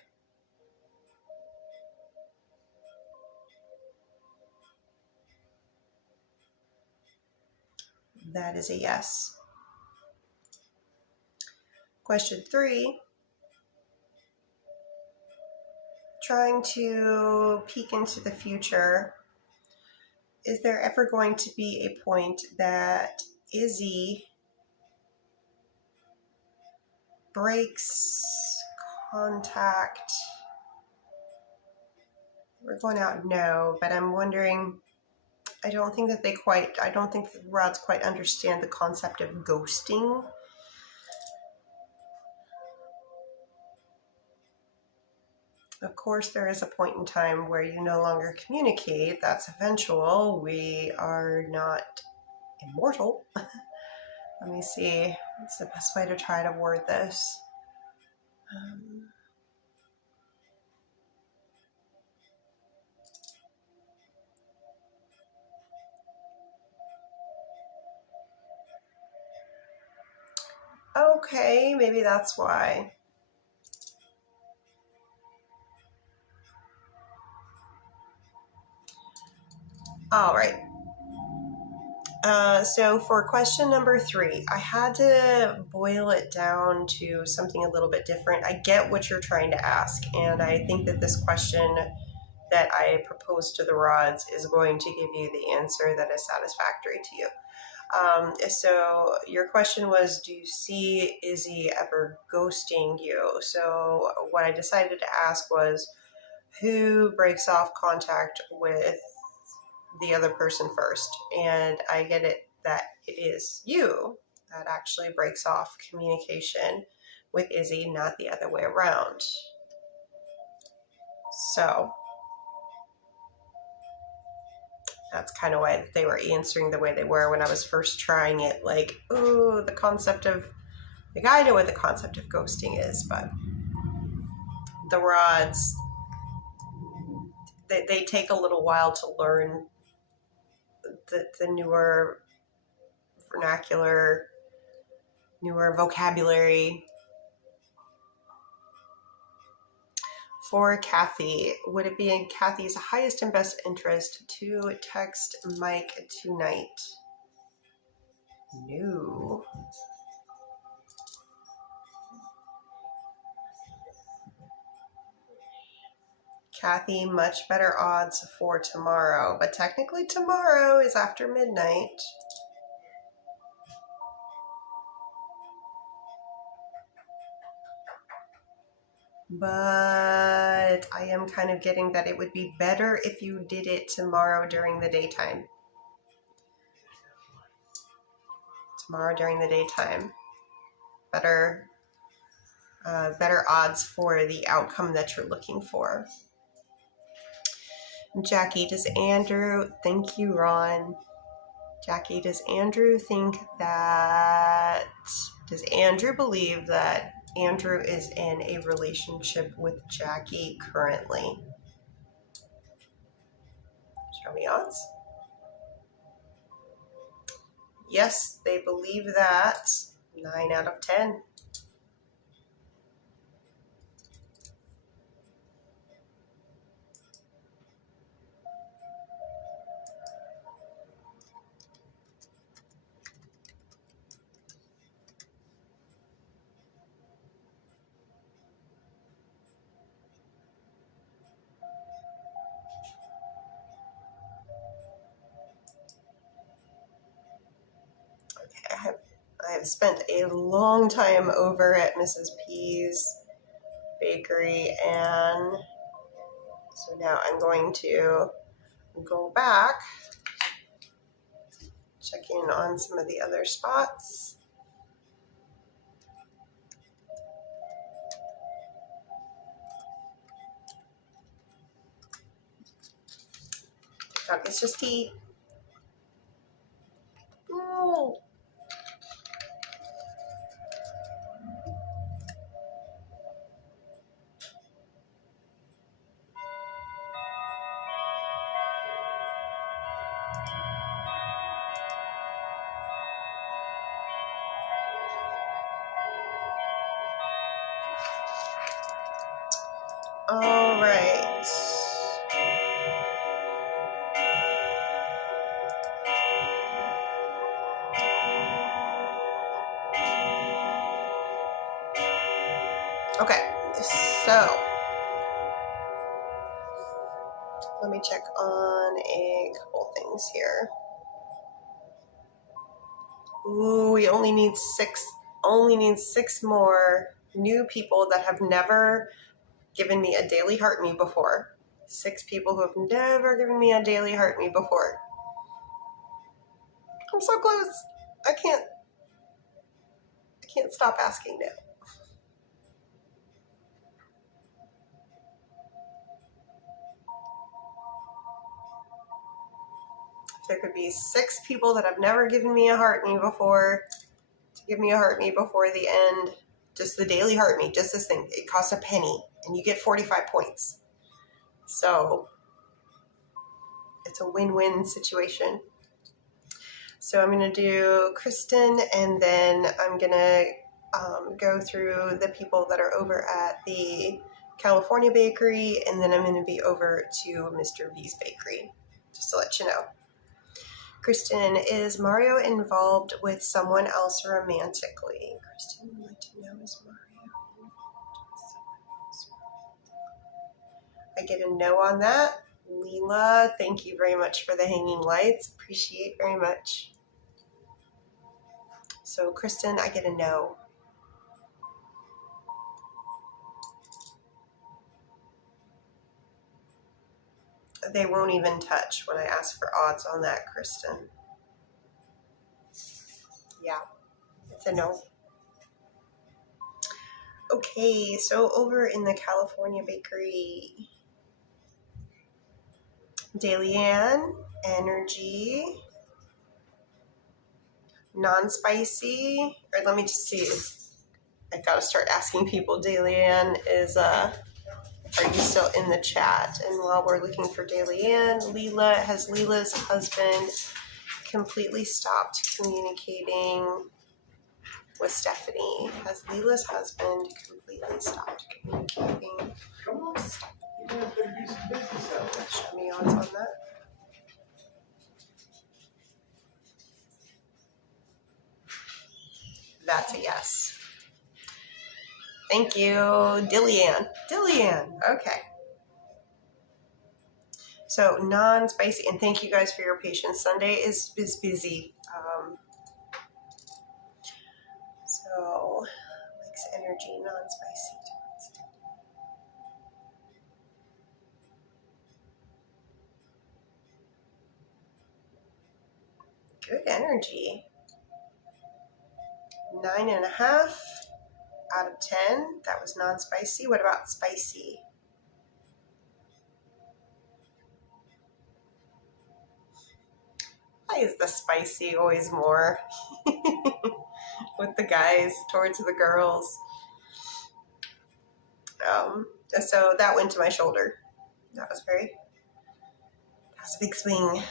That is a yes. Question 3. Trying to peek into the future. Is there ever going to be a point that Izzy breaks contact? We're going out no, but I'm wondering, I don't think the rods quite understand the concept of ghosting. Of course, there is a point in time where you no longer communicate. That's eventual. We are not immortal. Let me see. What's the best way to try to word this? Okay, maybe that's why. All right. So for question number 3, I had to boil it down to something a little bit different. I get what you're trying to ask, and I think that this question that I proposed to the rods is going to give you the answer that is satisfactory to you. So your question was, do you see Izzy ever ghosting you? So what I decided to ask was, who breaks off contact with the other person first? And I get it that it is you that actually breaks off communication with Izzy, not the other way around. So that's kind of why they were answering the way they were when I was first trying it. Like, oh, the concept of, like, I know what the concept of ghosting is, but the rods, they take a little while to learn the newer vernacular, newer vocabulary. For Kathy, would it be in Kathy's highest and best interest to text Mike tonight? No. Kathy, much better odds for tomorrow, but technically tomorrow is after midnight. But I am kind of getting that it would be better if you did it tomorrow during the daytime. Tomorrow during the daytime. Better odds for the outcome that you're looking for. Jackie, thank you, Ron. Jackie, does Andrew believe that Andrew is in a relationship with Jackie currently? Show me odds. Yes, they believe that. 9 out of 10. I have spent a long time over at Mrs. P's bakery, and so now I'm going to go back, check in on some of the other spots. It's just tea. Oh. All right. Okay, so let me check on a couple things here. Ooh, we only need six more new people that have never given me a daily heart me before. 6 people who have never given me a daily heart me before. I'm so close. I can't stop asking now. If there could be 6 people that have never given me a heart me before to give me a heart me before the end, just the daily heart me, just this thing. It costs a penny and you get 45 points. So it's a win-win situation. So I'm going to do Kristen, and then I'm going to go through the people that are over at the California Bakery, and then I'm going to be over to Mr. V's Bakery, just to let you know. Kristen, is Mario involved with someone else romantically? Kristen would like to know, is Mario involved with someone else romantically? I get a no on that. Leela, thank you very much for the hanging lights. Appreciate very much. So Kristen, I get a no. They won't even touch when I ask for odds on that, Kristen. Yeah, it's a no. Okay, so over in the California Bakery, Dalian, energy, non-spicy, or let me just see. I gotta start asking people. Dalian is, are you still in the chat? And while we're looking for Dalian, has Leela's husband completely stopped communicating with Stephanie? Has Leela's husband completely stopped communicating? Come on. You better do some business out there. Show me odds on that. That's a yes. Thank you, Dillian. Okay. So non-spicy, and thank you guys for your patience. Sunday is busy. So likes energy, non-spicy. Good energy. 9.5 out of 10. That was non-spicy. What about spicy? Why is the spicy always more with the guys towards the girls? So that went to my shoulder. That was a big swing.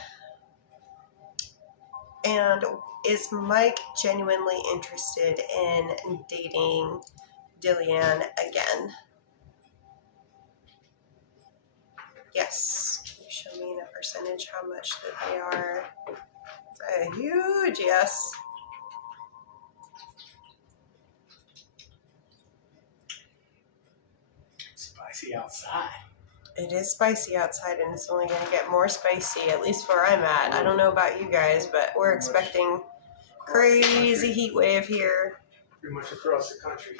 And is Mike genuinely interested in dating Dillian again? Yes. Can you show me in a percentage how much that they are? It's a huge yes. Spicy outside. It is spicy outside, and it's only going to get more spicy, at least where I'm at. I don't know about you guys, but we're expecting crazy heat wave here. Pretty much across the country.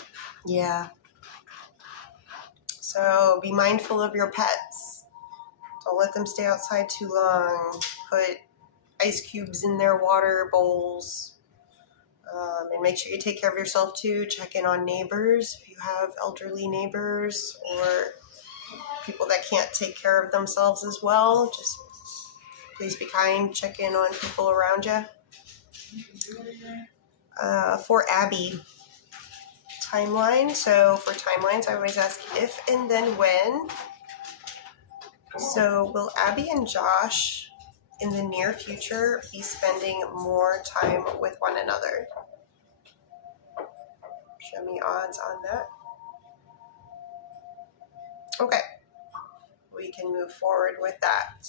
Yeah. So be mindful of your pets. Don't let them stay outside too long. Put ice cubes in their water bowls. And make sure you take care of yourself too. Check in on neighbors if you have elderly neighbors or people that can't take care of themselves as well. Just Please be kind. Check in on people around you. For Abby, timeline. So for timelines, I always ask if and then when. So will Abby and Josh in the near future be spending more time with one another? Show me odds on that. Okay, we can move forward with that.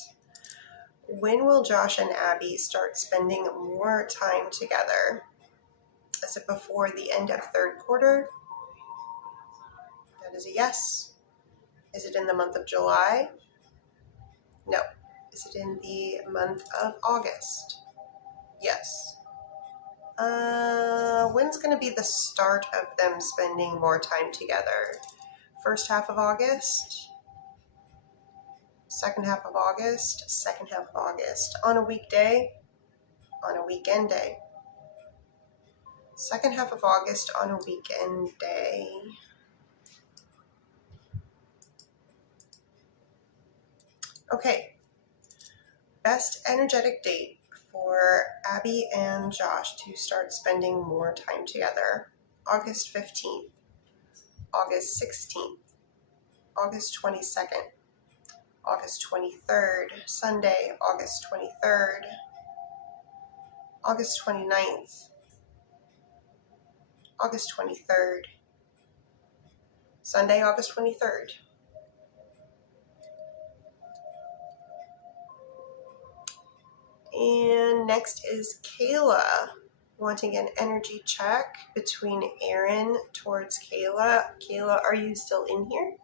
When will Josh and Abby start spending more time together? Is it before the end of third quarter? That is a yes. Is it in the month of July? No. Is it in the month of August? Yes. When's going to be the start of them spending more time together? First half of August? Second half of August? Second half of August. On a weekday? On a weekend day? Second half of August on a weekend day. Okay. Best energetic date for Abby and Josh to start spending more time together. August 15th, August 16th, August 22nd, August 23rd, Sunday, August 23rd, August 29th, August 23rd, Sunday, August 23rd. And next is Kayla, wanting an energy check between Aaron towards Kayla. Kayla, are you still in here?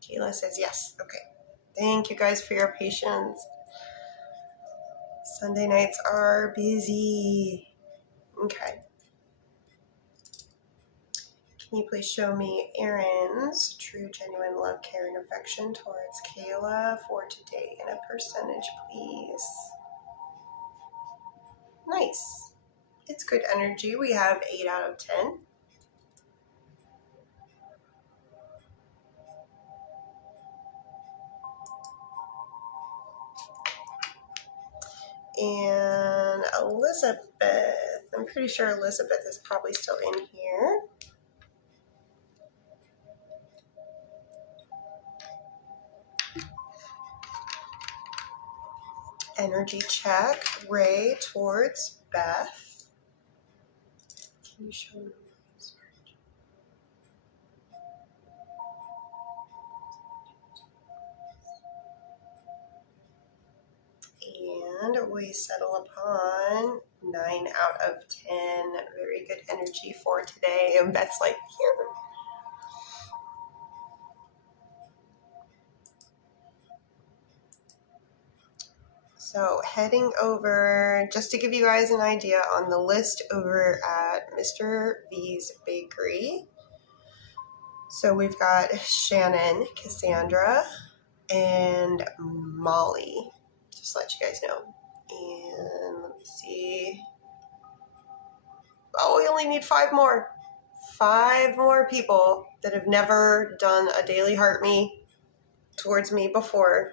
Kayla says yes. Okay. Thank you guys for your patience. Sunday nights are busy. Okay. Can you please show me Aaron's true, genuine love, care, and affection towards Kayla for today in a percentage, please? Nice. It's good energy. We have 8 out of 10. And Elizabeth, I'm pretty sure Elizabeth is probably still in here. Energy check, Ray towards Beth. Can you show me? And we settle upon 9 out of 10. Very good energy for today. And Beth's like, here. So heading over, just to give you guys an idea on the list over at Mr. V's Bakery. So we've got Shannon, Cassandra, and Molly. Just to let you guys know. And let me see. Oh, we only need 5 more. 5 more people that have never done a daily heart me towards me before.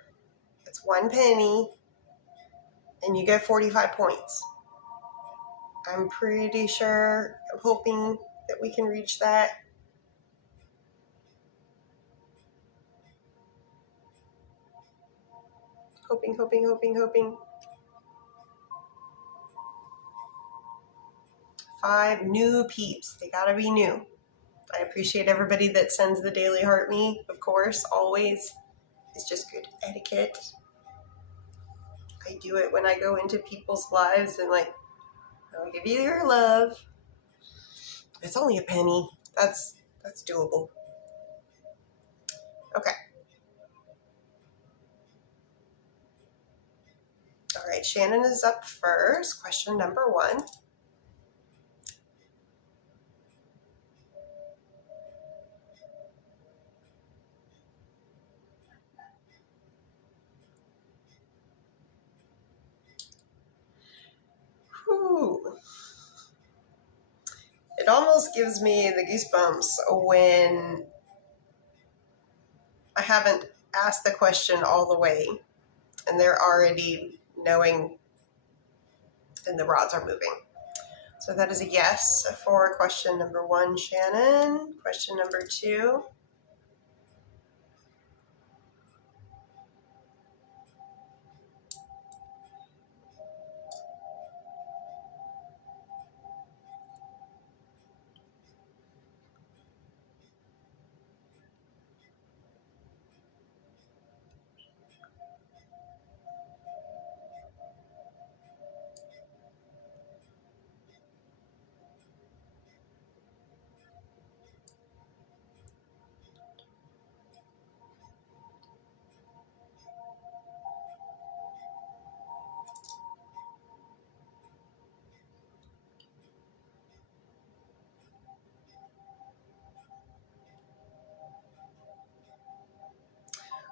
It's 1 penny, and you get 45 points. I'm pretty sure, I'm hoping that we can reach that. Hoping. 5 new peeps. They gotta be new. I appreciate everybody that sends the daily heart me, of course, always. It's just good etiquette. I do it when I go into people's lives and like, I'll give you your love. It's only a penny. That's doable. Okay. All right, Shannon is up first. Question number 1. It almost gives me the goosebumps when I haven't asked the question all the way and they're already knowing and the rods are moving. So that is a yes for question number 1, Shannon. Question number 2.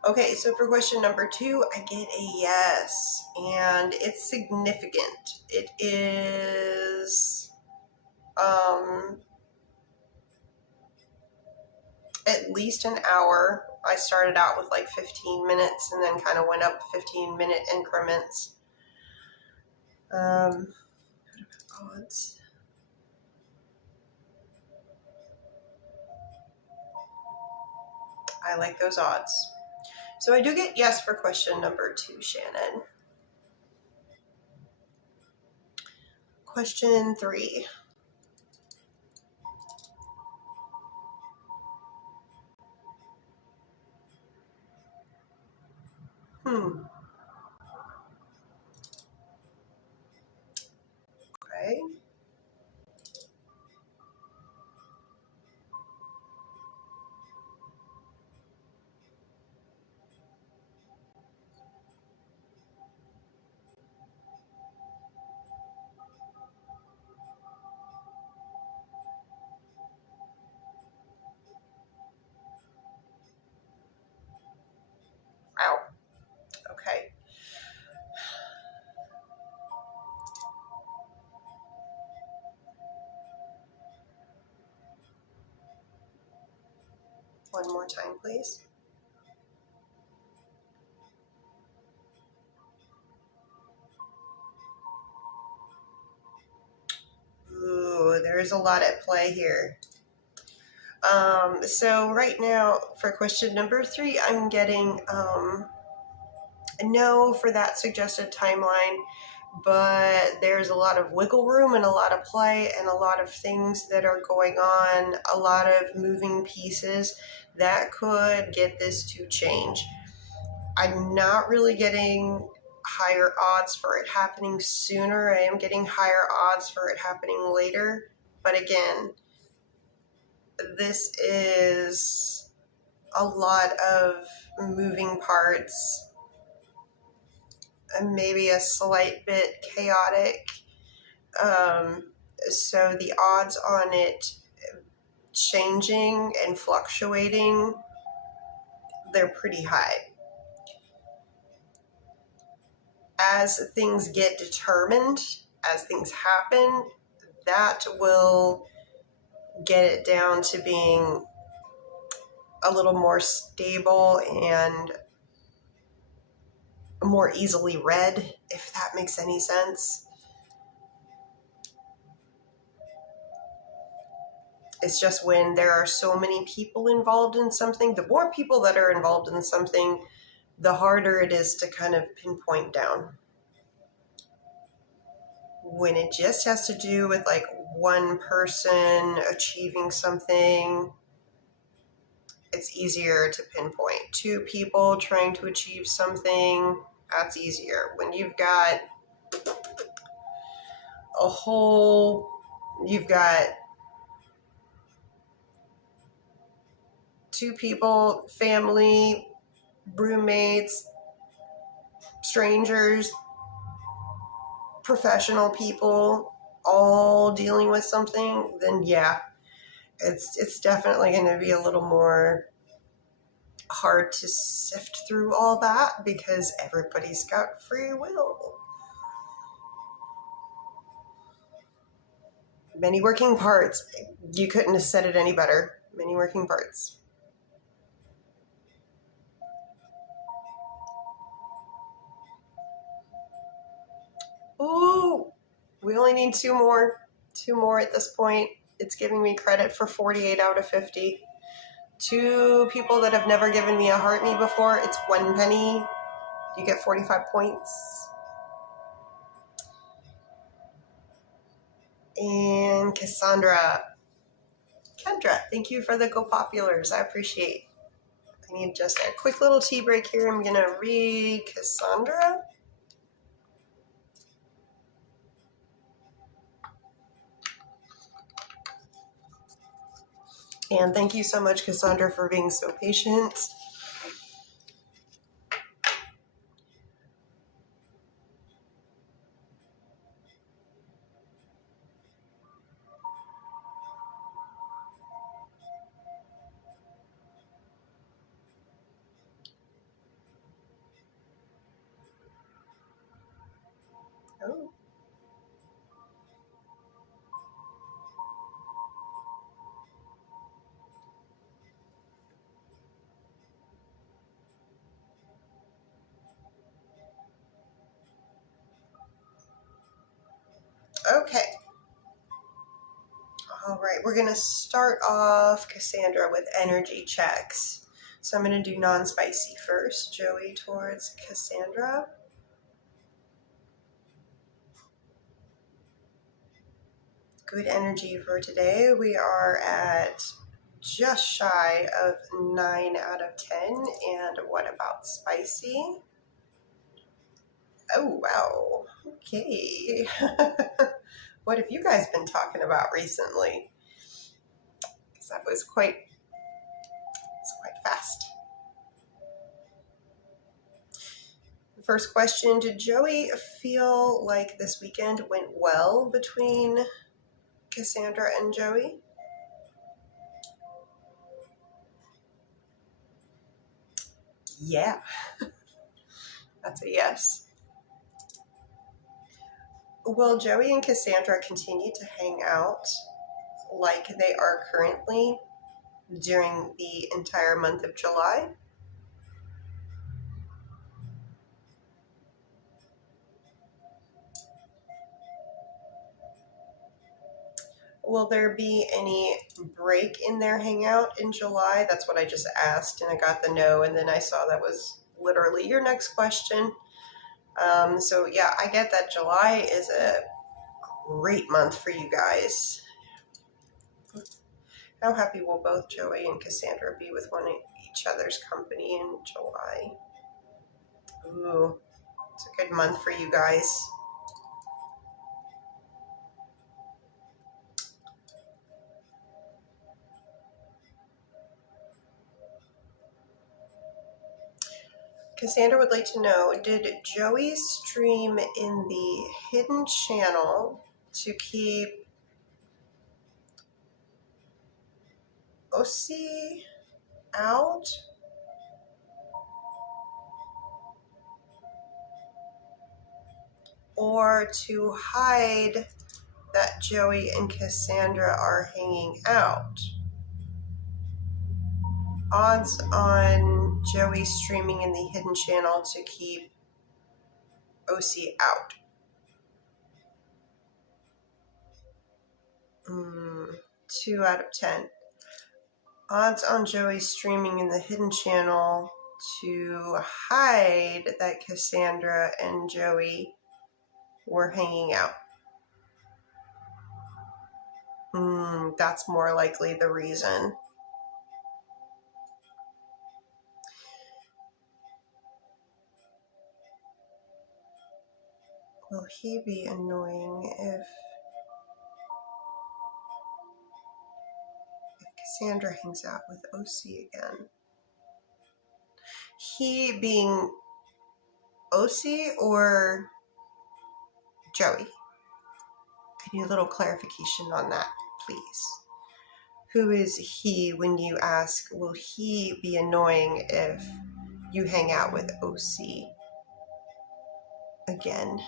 Okay, so for question number 2, I get a yes, and it's significant. It is at least an hour. I started out with like 15 minutes and then kind of went up 15-minute increments. Odds. I like those odds. So I do get yes for question number 2, Shannon. Question 3. Okay. Wow. Okay. One more time, please. Ooh, there's a lot at play here. So right now for question number 3, I'm getting a no for that suggested timeline, but there's a lot of wiggle room and a lot of play and a lot of things that are going on, a lot of moving pieces that could get this to change. I'm not really getting higher odds for it happening sooner. I am getting higher odds for it happening later. But again, this is a lot of moving parts and maybe a slight bit chaotic. So the odds on it changing and fluctuating, they're pretty high. As things get determined, as things happen, that will get it down to being a little more stable and more easily read, if that makes any sense. It's just when there are so many people involved in something, the more people that are involved in something, the harder it is to kind of pinpoint down. When it just has to do with like one person achieving something, it's easier to pinpoint. 2 people trying to achieve something, that's easier. When you've got you've got 2 people, family, roommates, strangers, professional people, all dealing with something, then yeah, it's definitely going to be a little more hard to sift through all that because everybody's got free will. Many working parts. You couldn't have said it any better. Many working parts. Ooh, we only need two more. Two more at this point. It's giving me credit for 48 out of 50. Two people that have never given me a heart me before. It's 1 penny. You get 45 points. And Cassandra. Kendra, thank you for the Go Populars. I appreciate. I need just a quick little tea break here. I'm going to read Cassandra. And thank you so much, Cassandra, for being so patient. Oh. Okay. All right, we're going to start off, Cassandra, with energy checks. So I'm going to do non-spicy first. Joey towards Cassandra. Good energy for today. We are at just shy of 9 out of 10. And what about spicy? Oh, wow. Okay. What have you guys been talking about recently? Because that was quite fast. First question, did Joey feel like this weekend went well between Cassandra and Joey? Yeah, that's a yes. Will Joey and Cassandra continue to hang out like they are currently during the entire month of July? Will there be any break in their hangout in July? That's what I just asked, and I got the no, and then I saw that was literally your next question. So yeah, I get that July is a great month for you guys. How happy will both Joey and Cassandra be with each other's company in July? Ooh, it's a good month for you guys. Cassandra would like to know, did Joey stream in the hidden channel to keep Ossie out? Or to hide that Joey and Cassandra are hanging out? Odds on Joey streaming in the hidden channel to keep Ossie out. 2 out of 10. Odds on Joey streaming in the hidden channel to hide that Cassandra and Joey were hanging out. That's more likely the reason. Will he be annoying if Cassandra hangs out with Ossie again? He being Ossie or Joey? I need a little clarification on that, please. Who is he when you ask, will he be annoying if you hang out with Ossie again?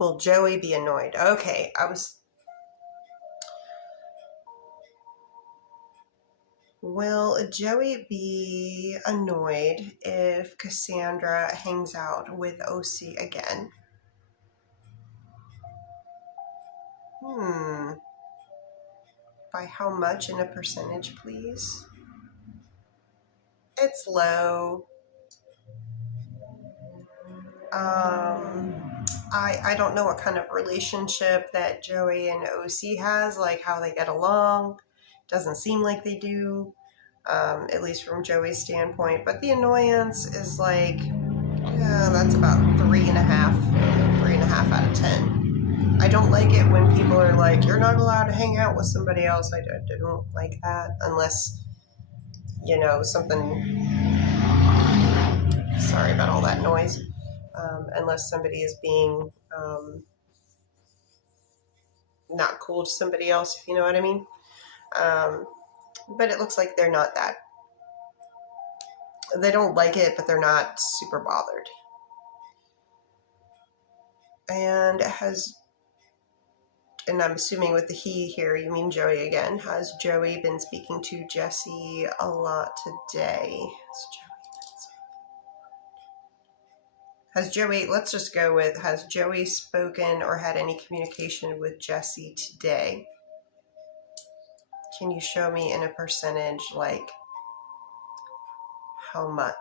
Will Joey be annoyed? Okay, Will Joey be annoyed if Cassandra hangs out with OC again? By how much in a percentage, please? It's low. I don't know what kind of relationship that Joey and OC has, like how they get along. Doesn't seem like they do, at least from Joey's standpoint. But the annoyance is like, yeah, that's about 3.5 out of 10. I don't like it when people are like, you're not allowed to hang out with somebody else. I don't like that unless, something, sorry about all that noise. Unless somebody is being not cool to somebody else, if you know what I mean. But it looks like they're not that. They don't like it, but they're not super bothered. And I'm assuming with the he here, you mean Joey again. Has Joey been speaking to Jesse a lot today? Has Joey, let's just go with, has Joey spoken or had any communication with Jesse today? Can you show me in a percentage, like, how much?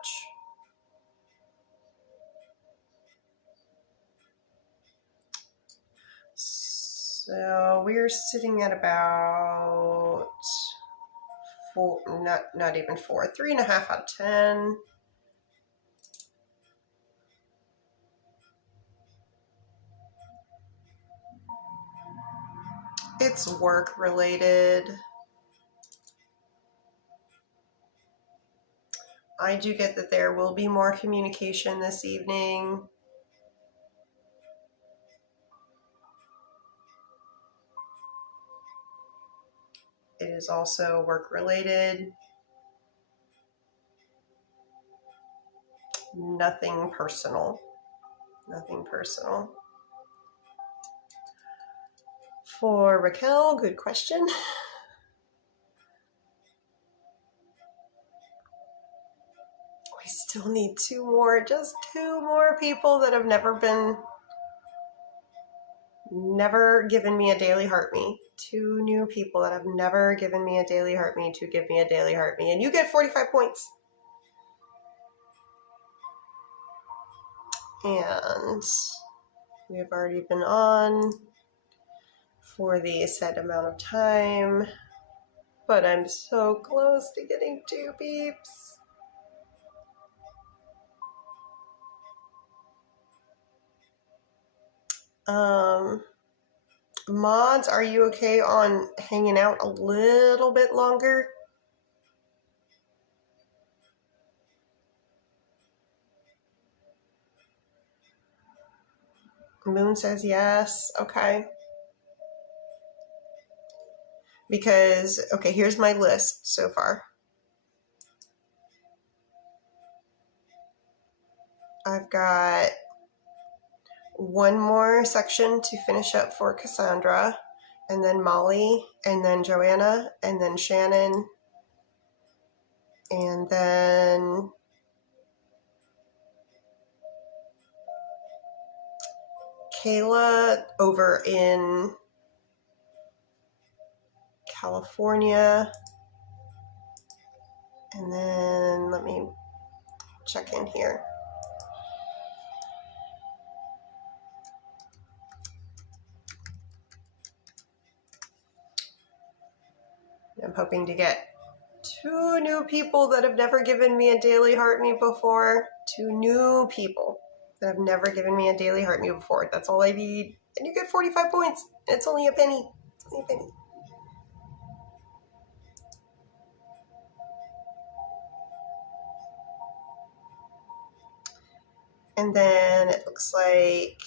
So we're sitting at about 4, not even 4, 3.5 out of 10. It's work related. I do get that there will be more communication this evening. It is also work related. Nothing personal. Nothing personal. For Raquel, good question. We still need just two more people that have never given me a daily heart me. 2 new people that have never given me a daily heart me to give me a daily heart me. And you get 45 points. And we have already been on for the set amount of time. But I'm so close to getting 2 beeps. Mods, are you okay on hanging out a little bit longer? Moon says yes. Okay. Because, okay, here's my list so far. I've got 1 more section to finish up for Cassandra, and then Molly, and then Joanna, and then Shannon, and then Kayla over in California. And then let me check in here. I'm hoping to get 2 new people that have never given me a daily heart me before. 2 new people that have never given me a daily heart me before. That's all I need. And you get 45 points. It's only a penny. It's only a penny. And then it looks like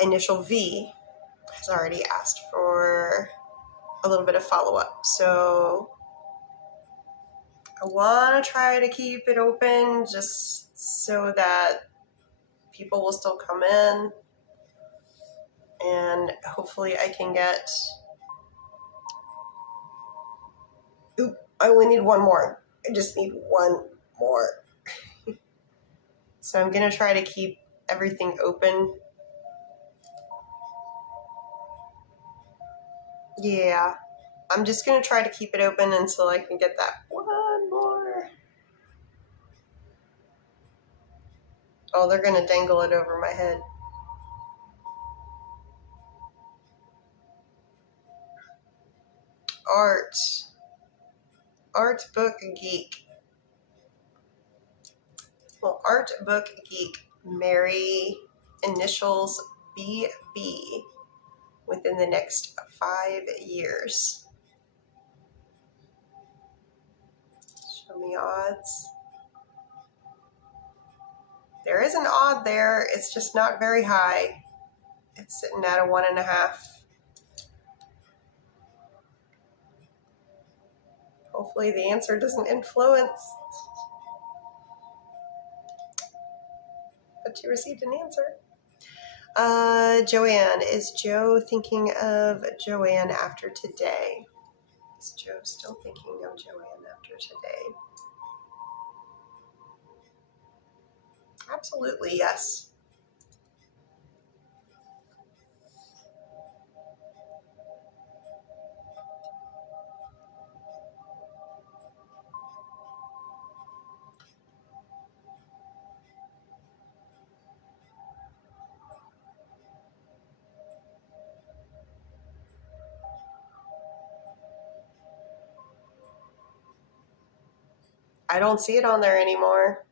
Initial V has already asked for a little bit of follow-up. So I want to try to keep it open just so that people will still come in, and hopefully I can get... Oop, I only need one more. I just need one more. So I'm going to try to keep everything open. Yeah, I'm just going to try to keep it open until I can get that one more. Oh, they're going to dangle it over my head. Art. Art Book Geek. Well, Art Book Geek, Mary, initials BB, within the next 5 years. Show me odds. There is an odd there. It's just not very high. It's sitting at a 1.5. Hopefully the answer doesn't influence. But you received an answer. Joanne. Is Joe thinking of Joanne after today? Is Joe still thinking of Joanne after today? Absolutely, yes. I don't see it on there anymore.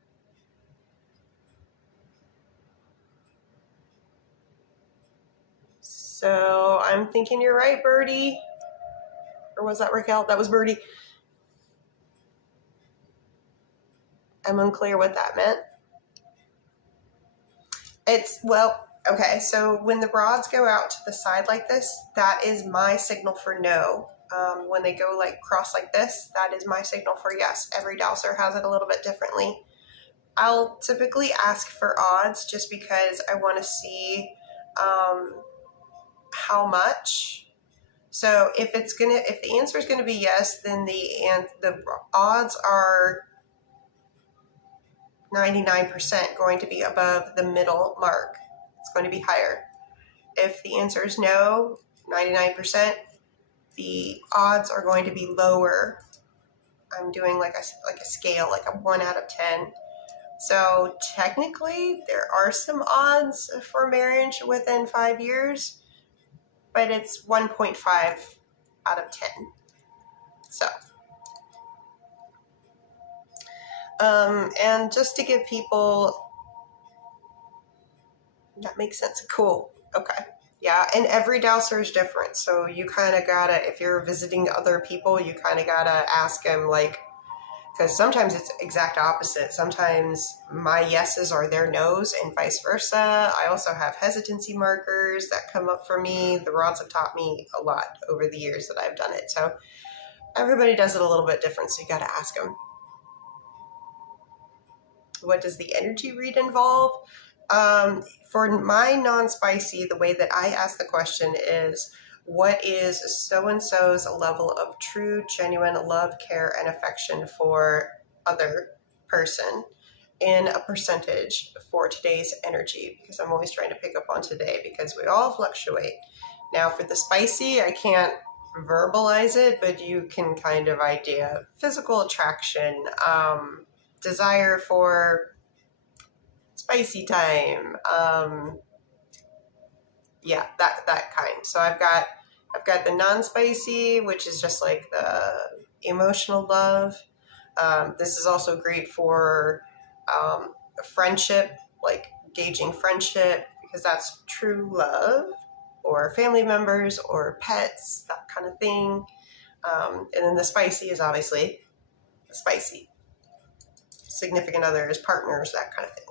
So I'm thinking you're right, Birdie. Or was that Raquel? That was Birdie. I'm unclear what that meant. It's, well, okay, so when the rods go out to the side like this, that is my signal for no. When they go like cross like this, that is my signal for yes. Every dowser has it a little bit differently. I'll typically ask for odds just because I want to see how much. So if the answer is gonna be yes, then the odds are 99% going to be above the middle mark. It's going to be higher. If the answer is no, 99%, the odds are going to be lower. I'm doing like a scale, like a 1 out of 10. So technically, there are some odds for marriage within 5 years, but it's 1.5 out of 10. So, and just to give people, that makes sense. Cool. Okay. Yeah, and every dowser is different. So you kind of gotta, if you're visiting other people, you kind of gotta ask them, like, because sometimes it's exact opposite. Sometimes my yeses are their nos and vice versa. I also have hesitancy markers that come up for me. The rods have taught me a lot over the years that I've done it. So everybody does it a little bit different, so you got to ask them. What does the energy read involve? For my non-spicy, the way that I ask the question is, what is so-and-so's level of true, genuine love, care, and affection for other person in a percentage for today's energy? Because I'm always trying to pick up on today, because we all fluctuate. Now for the spicy, I can't verbalize it, but you can kind of idea physical attraction, desire for spicy time, yeah, that kind. So I've got the non-spicy, which is just like the emotional love. This is also great for friendship, like gauging friendship, because that's true love, or family members, or pets, that kind of thing. And then the spicy is obviously spicy. Significant others, partners, that kind of thing.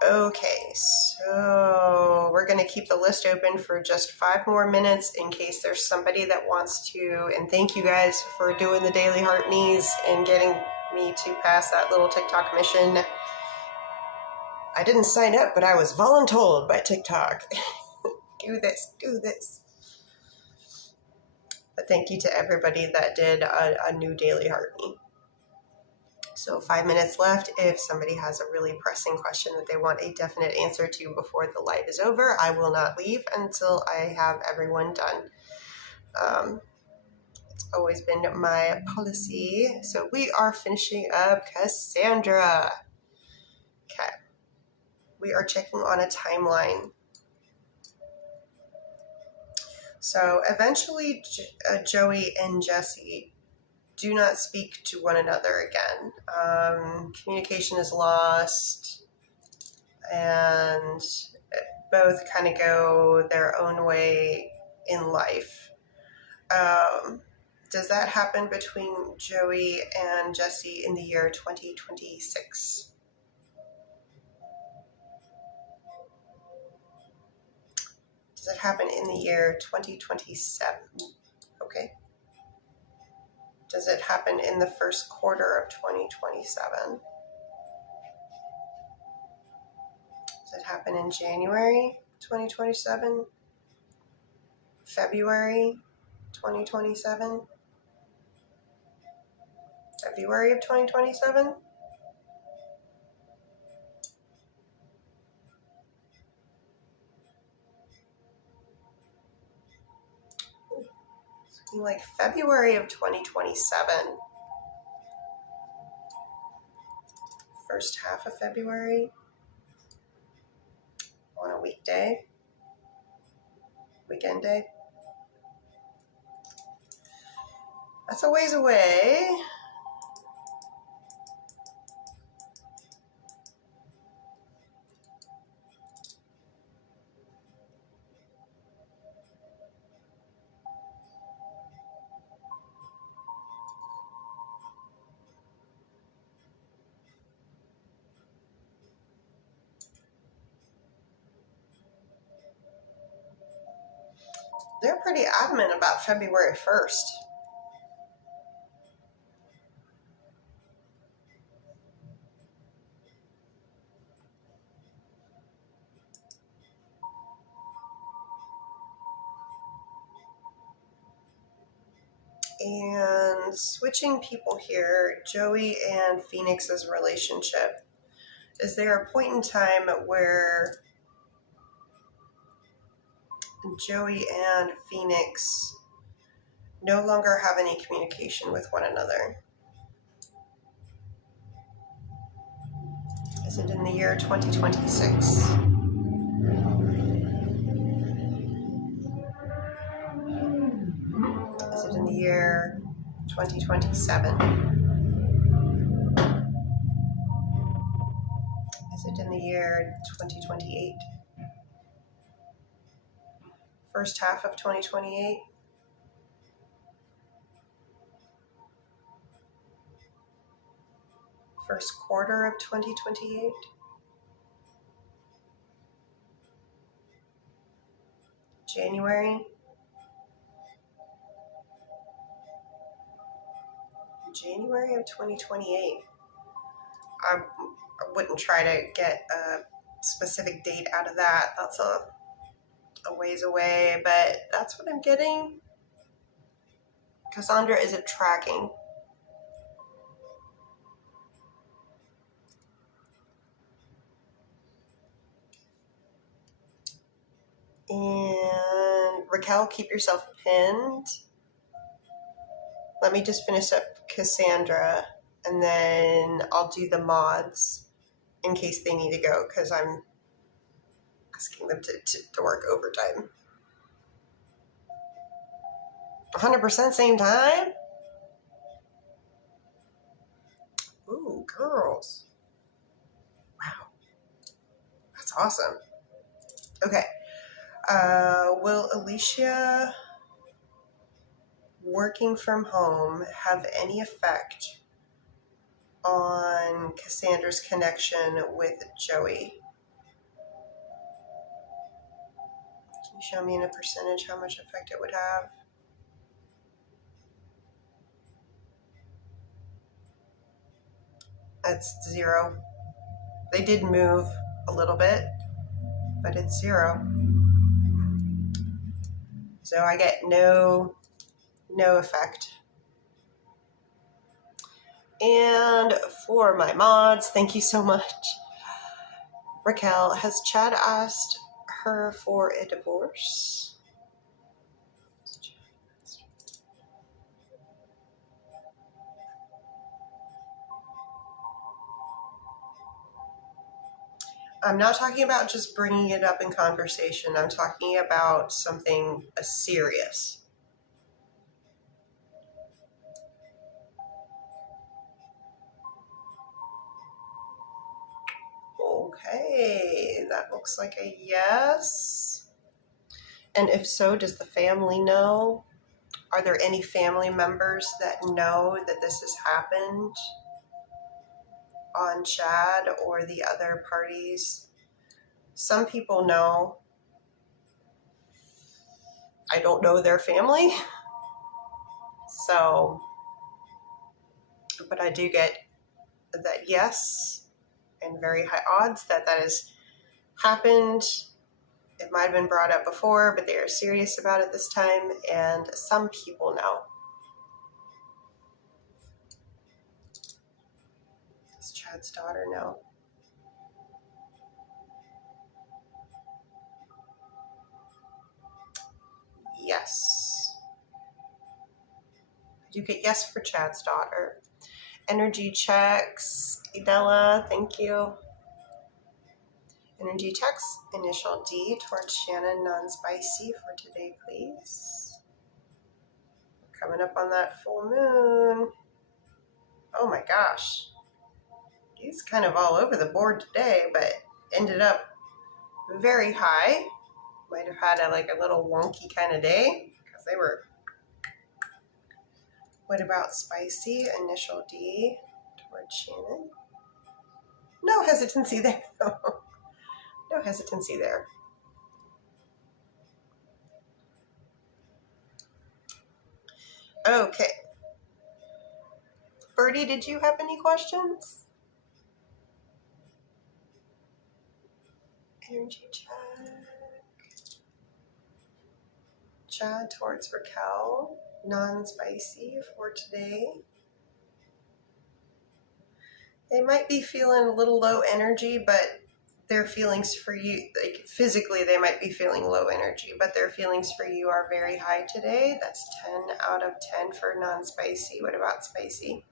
Okay, so we're going to keep the list open for just 5 more minutes in case there's somebody that wants to. And thank you guys for doing the daily heart knees and getting me to pass that little TikTok mission. I didn't sign up, but I was voluntold by TikTok. Do this, do this. But thank you to everybody that did a new daily heartbeat. So 5 minutes left. If somebody has a really pressing question that they want a definite answer to before the light is over, I will not leave until I have everyone done. It's always been my policy. So we are finishing up Cassandra. Okay. We are checking on a timeline. So eventually, Joey and Jesse do not speak to one another again. Communication is lost, and both kind of go their own way in life. Does that happen between Joey and Jesse in the year 2026? Does it happen in the year 2027? Okay. Does it happen in the first quarter of 2027? Does it happen in January 2027? February 2027? February of 2027? Like February of 2027. First half of February. On a weekday. Weekend day. That's a ways away. They're pretty adamant about February 1st. And switching people here, Joey and Phoenix's relationship. Is there a point in time where Joey and Phoenix no longer have any communication with one another? Is it in the year 2026? Is it in the year 2027? Is it in the year 2028? First half of 2028? First quarter of 2028? January? January of 2028. I wouldn't try to get a specific date out of that. That's a ways away, but that's what I'm getting. Cassandra, is it tracking? And Raquel, keep yourself pinned. Let me just finish up Cassandra, and then I'll do the mods in case they need to go, because I'm asking them to work overtime. 100% same time? Ooh, girls. Wow. That's awesome. Okay. Will Alicia working from home have any effect on Cassandra's connection with Joey? Can you show me in a percentage how much effect it would have? That's 0. They did move a little bit, but it's 0. So I get no effect. And for my mods, thank you so much. Raquel, has Chad asked her for a divorce? I'm not talking about just bringing it up in conversation. I'm talking about something serious. Okay, that looks like a yes. And if so, does the family know? Are there any family members that know that this has happened on Chad or the other parties? Some people know. I don't know their family. So, but I do get that yes, and very high odds that that has happened. It might have been brought up before, but they are serious about it this time, and some people know. Does Chad's daughter know? Yes. I do get yes for Chad's daughter. Energy checks. Idella, thank you. Energy checks. Initial D towards Shannon, non-spicy for today, please. Coming up on that full moon. Oh my gosh. He's kind of all over the board today, but ended up very high. Might have had a little wonky kind of day because they were. What about spicy? Initial D towards Shannon. No hesitancy there. No hesitancy there. Okay. Birdie, did you have any questions? Energy check. Chad towards Raquel. Non-spicy for today. They might be feeling a little low energy, but their feelings for you, like physically they might be feeling low energy, but their feelings for you are very high today. That's 10 out of 10 for non-spicy. What about spicy?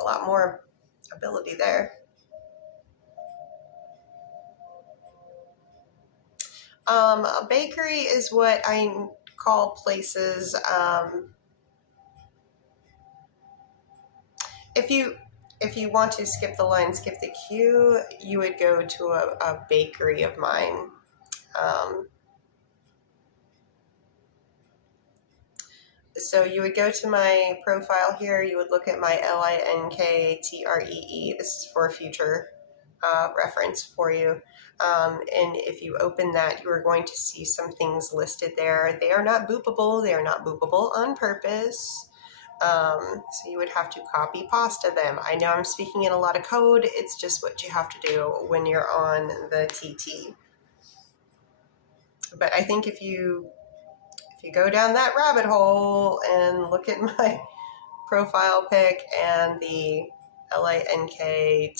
A lot more ability there. A bakery is what I call places. If you want to skip the line, skip the queue, you would go to a bakery of mine. So you would go to my profile here. You would look at my LINKTREE. This is for future reference for you. And if you open that, you are going to see some things listed there. They are not boopable. They are not boopable on purpose. So you would have to copy pasta them. I know I'm speaking in a lot of code. It's just what you have to do when you're on the TT. But I think if you go down that rabbit hole and look at my profile pic and the LINKTREE,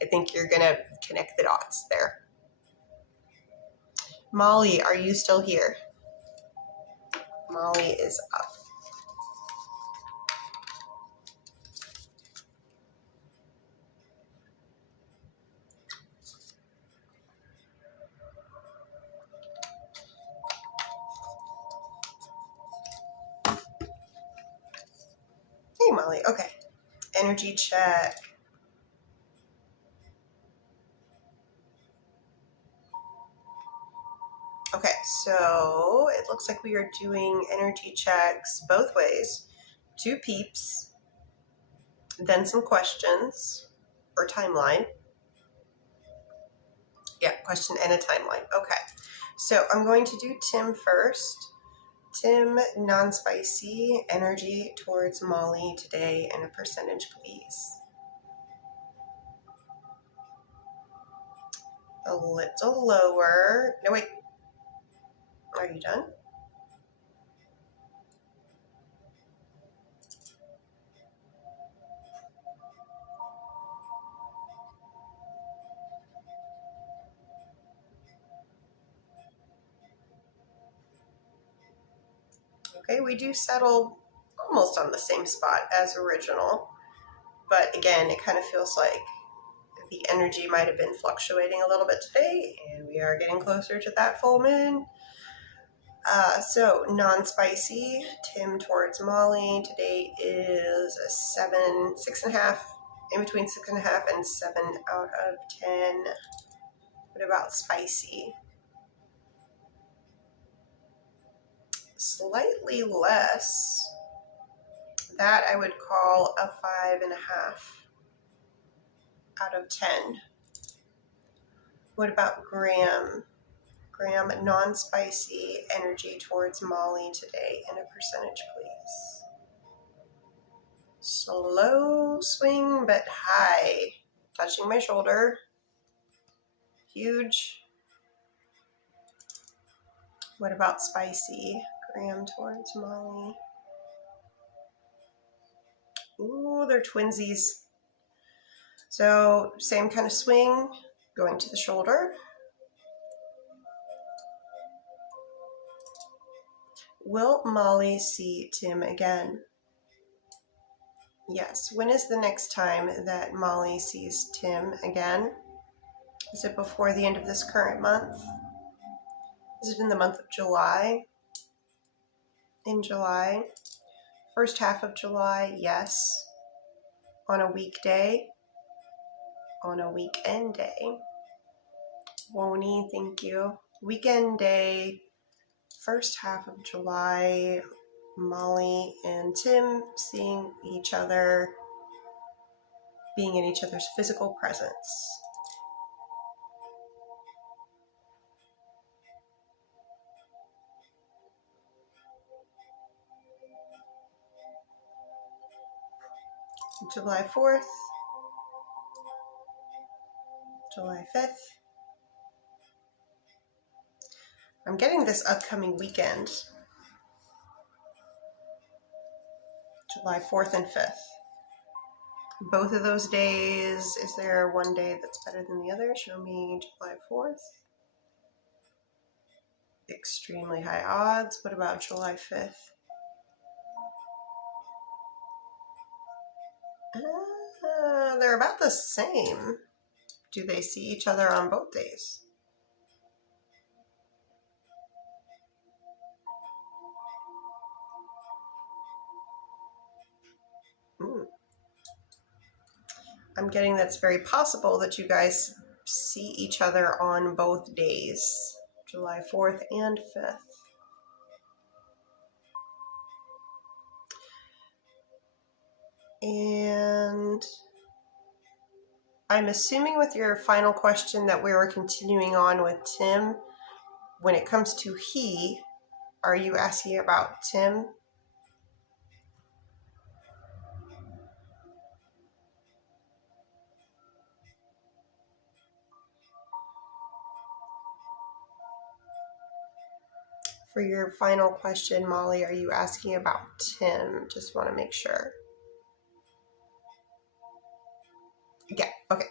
I think you're going to connect the dots there. Molly, are you still here? Molly is up. Hey, Molly. Okay. Energy check. Okay, so it looks like we are doing energy checks both ways. 2 peeps, then some questions or timeline. Yeah, question and a timeline. Okay, so I'm going to do Tim first. Tim, non-spicy, energy towards Molly today, and a percentage, please. a little lower. No, wait. Are you done? Okay, we do settle almost on the same spot as original, but again, it kind of feels like the energy might have been fluctuating a little bit today, and we are getting closer to that full moon. So non-spicy, Tim towards Molly. Today is a 7, 6.5, in between 6.5 and 7 out of 10. What about spicy? Slightly less. That I would call a 5.5 out of 10. What about Graham? Graham, non-spicy energy towards Molly today in a percentage, please. Slow swing, but high. Touching my shoulder. Huge. What about spicy? Graham towards Molly. Ooh, they're twinsies. So same kind of swing, going to the shoulder. Will Molly see Tim again? Yes. When is the next time that Molly sees Tim again? Is it before the end of this current month? Is it in the month of July? In July? First half of July, yes. On a weekday? On a weekend day? Woney, thank you. Weekend day, first half of July, Molly and Tim seeing each other, being in each other's physical presence. July 4th, July 5th. I'm getting this upcoming weekend, July 4th and 5th. Both of those days, is there one day that's better than the other? Show me July 4th. Extremely high odds. What about July 5th? They're about the same. Do they see each other on both days? I'm getting that's very possible that you guys see each other on both days, July 4th and 5th. And I'm assuming with your final question that we were continuing on with Tim. When it comes to he, are you asking about Tim? For your final question, Molly, are you asking about Tim? Just want to make sure. Yeah, okay.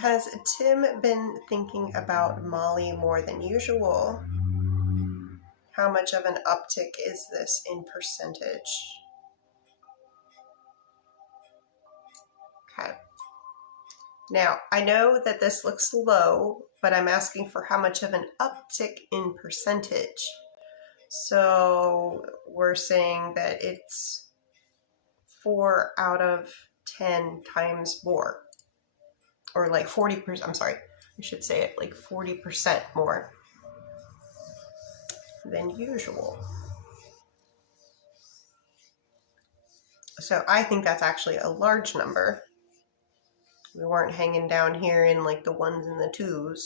Has Tim been thinking about Molly more than usual? How much of an uptick is this in percentage? Okay. Now, I know that this looks low, but I'm asking for how much of an uptick in percentage. So we're saying that it's 4 out of 10 times more. Or like 40%, I'm sorry, I should say it like 40% more than usual. So I think that's actually a large number. We weren't hanging down here in like the 1s and the 2s.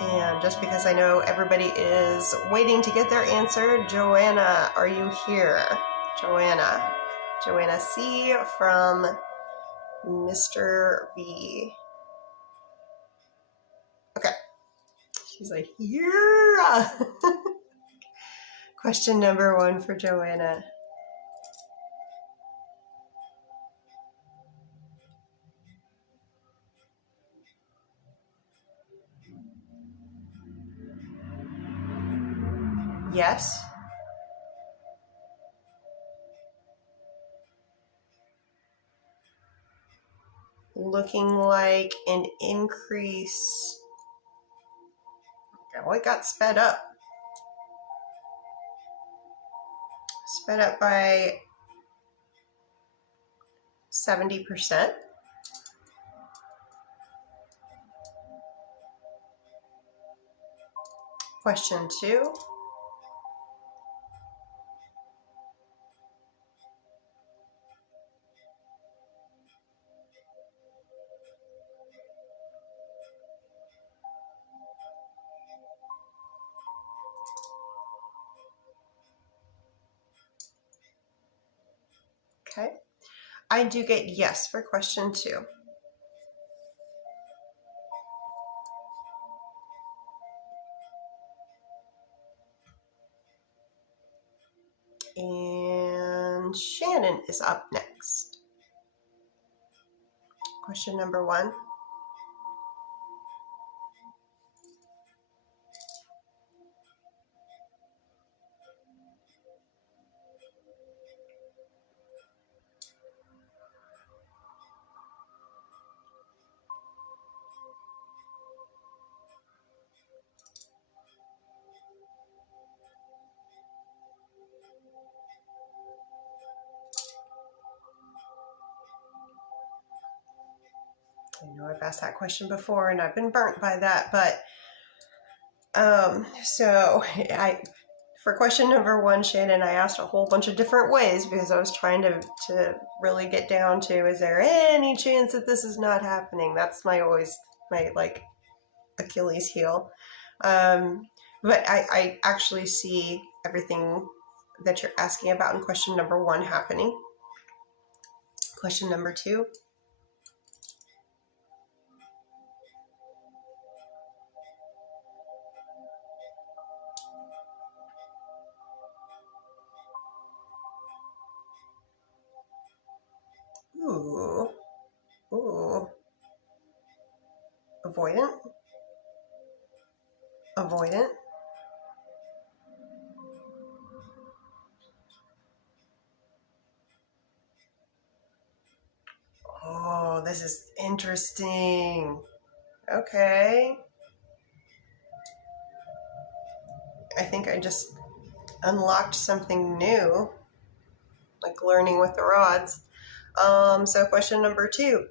And just because I know everybody is waiting to get their answer, Joanna, are you here? Joanna. Joanna C. from Mr. V. Okay. She's like, yeah. Question number 1 for Joanna. Yes. Looking like an increase. Oh, it got sped up. Sped up by 70%. Question 2. Okay. I do get yes for question 2. And Shannon is up next. Question number 1. I know I've asked that question before and I've been burnt by that, but for question number 1, Shannon, I asked a whole bunch of different ways because I was trying to really get down to, is there any chance that this is not happening? That's my like Achilles heel. But I actually see everything that you're asking about in question number 1 happening. Question number 2. Ooh. Ooh. Avoidant. Avoidant. Oh, this is interesting. Okay. I think I just unlocked something new, like learning with the rods. So question number 2.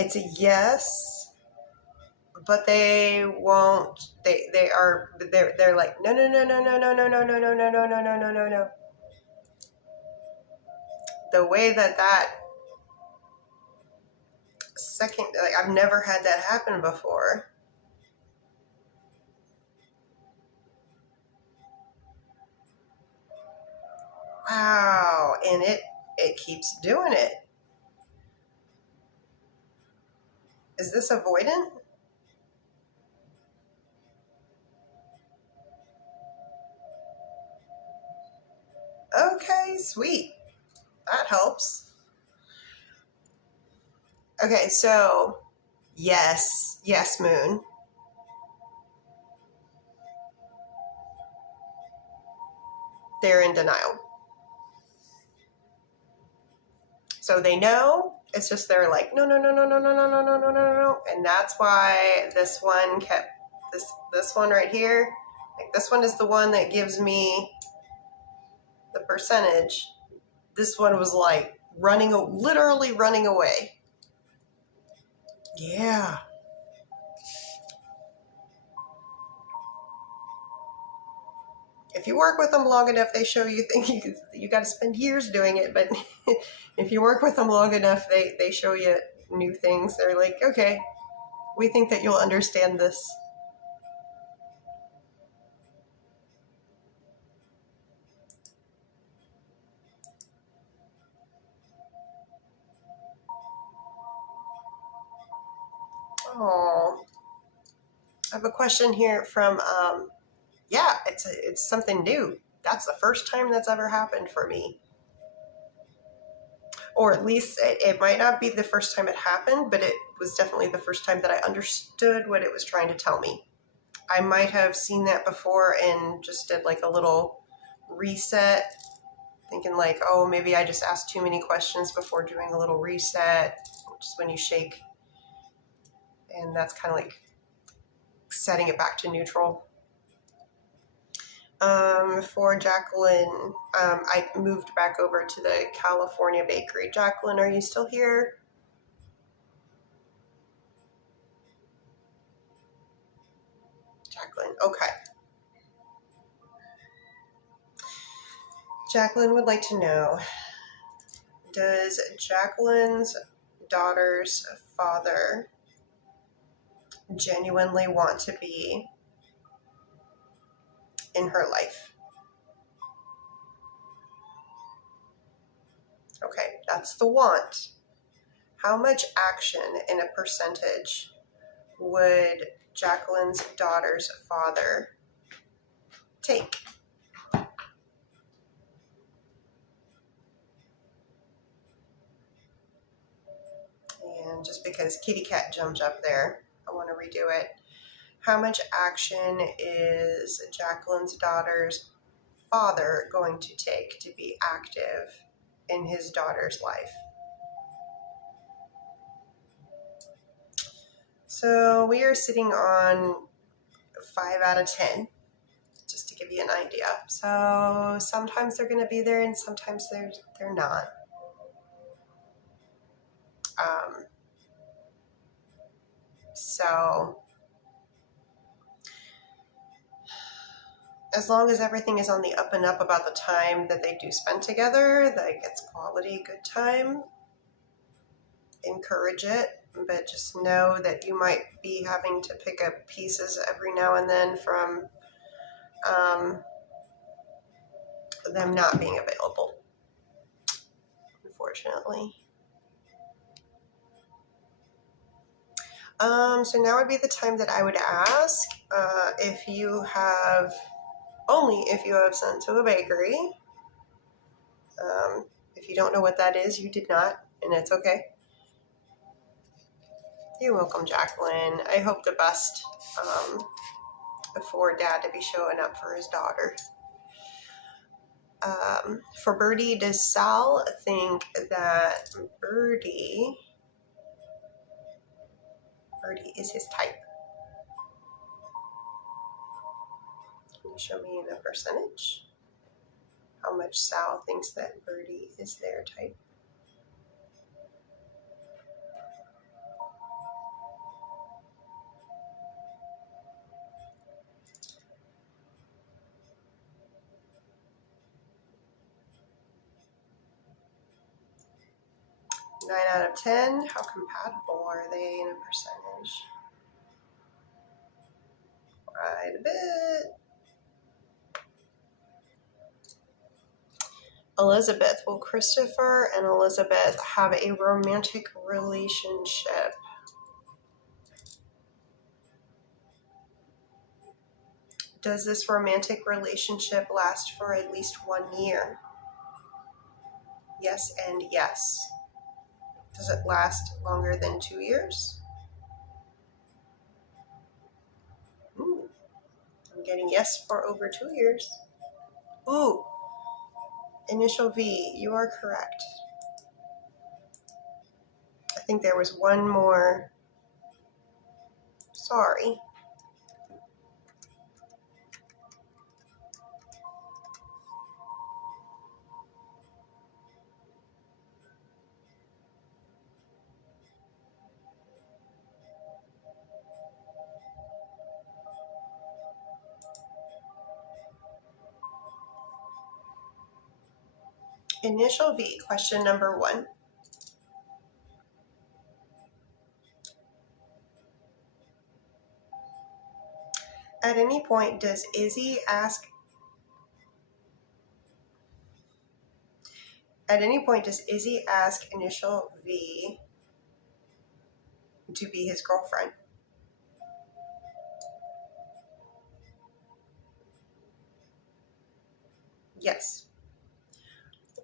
It's a yes, but they won't. They're like no. The way that second, like I've never had that happen before. Wow, and it keeps doing it. Is this avoidant? Okay, sweet. That helps. Okay, so yes, Moon. They're in denial. So they know, it's just they're like, no. And that's why this one kept, this one right here, like this one is the one that gives me the percentage. This one was like literally running away. Yeah. If you work with them long enough, they show you things. You got to spend years doing it, but if you work with them long enough, they show you new things. They're like, okay, we think that you'll understand this. Oh, I have a question here from, yeah, it's something new. That's the first time that's ever happened for me. Or at least it might not be the first time it happened, but it was definitely the first time that I understood what it was trying to tell me. I might have seen that before and just did like a little reset, thinking like, oh, maybe I just asked too many questions before doing a little reset, which is when you shake, and that's kind of like setting it back to neutral. For Jacqueline, I moved back over to the California bakery. Jacqueline, are you still here? Jacqueline, okay. Jacqueline would like to know, does Jacqueline's daughter's father genuinely want to be in her life? Okay, that's the want. How much action in a percentage would Jacqueline's daughter's father take? And just because kitty cat jumped up there, I want to redo it. How much action is Jacqueline's daughter's father going to take to be active in his daughter's life? So we are sitting on 5 out of 10, just to give you an idea. So sometimes they're going to be there and sometimes they're not. So as long as everything is on the up and up about the time that they do spend together, like it's quality, good time, encourage it. But just know that you might be having to pick up pieces every now and then from them not being available, unfortunately. So now would be the time that I would ask if you have, only if you have sent to a bakery. If you don't know what that is, you did not, and it's okay. You're welcome, Jacqueline. I hope the best for Dad to be showing up for his daughter. For Birdie, does Sal think that Birdie is his type? Can you show me in a percentage how much Sal thinks that Birdie is their type? Nine out of 10. How compatible are they in a percentage? Quite a bit. Elizabeth, will Christopher and Elizabeth have a romantic relationship? Does this romantic relationship last for at least 1 year? Yes and yes. Does it last longer than 2 years? Ooh, I'm getting yes for over 2 years. Ooh, initial V, you are correct. I think there was one more. Sorry. Initial V, question number 1. At any point, does Izzy ask initial V to be his girlfriend?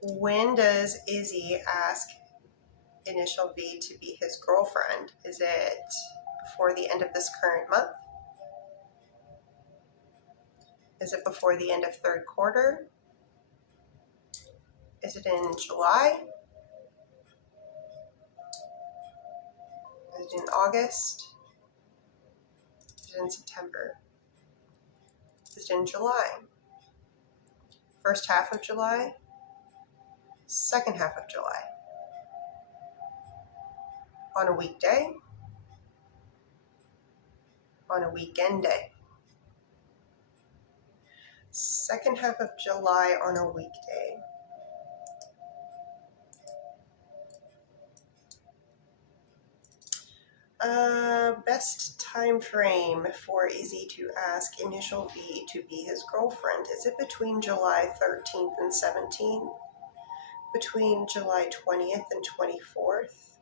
When does Izzy ask initial V to be his girlfriend? Is it before the end of this current month? Is it before the end of third quarter? Is it in July? Is it in August? Is it in September? Is it in July? First half of July? Second half of July? On a weekday? On a weekend day? Second half of July on a weekday. Best time frame for Izzy to ask initial V to be his girlfriend. Is it between July 13th and 17th? Between July 20th and 24th?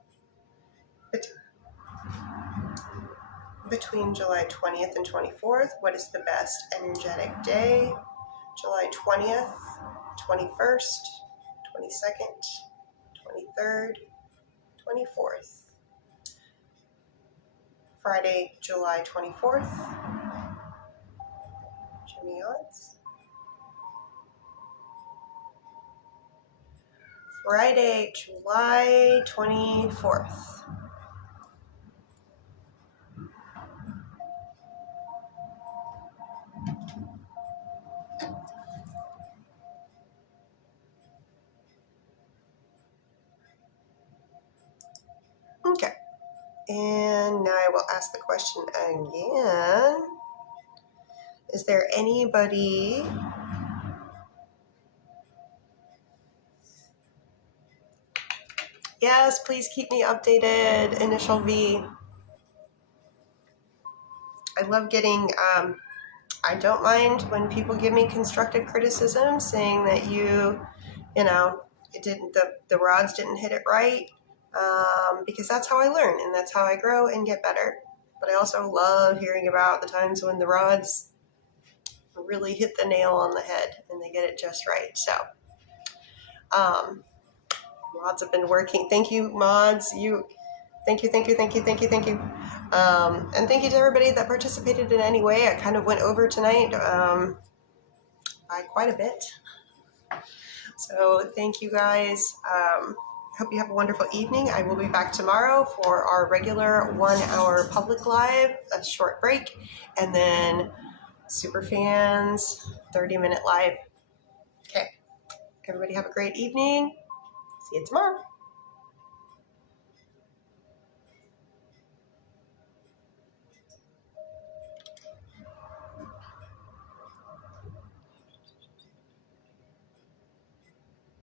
Between July 20th and 24th, what is the best energetic day? July 20th, 21st, 22nd, 23rd, 24th. Friday, July 24th. Jimmy odds. Friday, July 24th. Okay. And now I will ask the question again. Is there anybody Yes, please keep me updated, initial V. I love getting, I don't mind when people give me constructive criticism saying that it didn't, the rods didn't hit it right, because that's how I learn and that's how I grow and get better. But I also love hearing about the times when the rods really hit the nail on the head and they get it just right. So, mods have been working. Thank you, mods. Thank you. And thank you to everybody that participated in any way. I kind of went over tonight by quite a bit. So thank you guys. Hope you have a wonderful evening. I will be back tomorrow for our regular 1 hour public live, a short break, and then Superfans 30-minute live. Okay. Everybody have a great evening. See you tomorrow.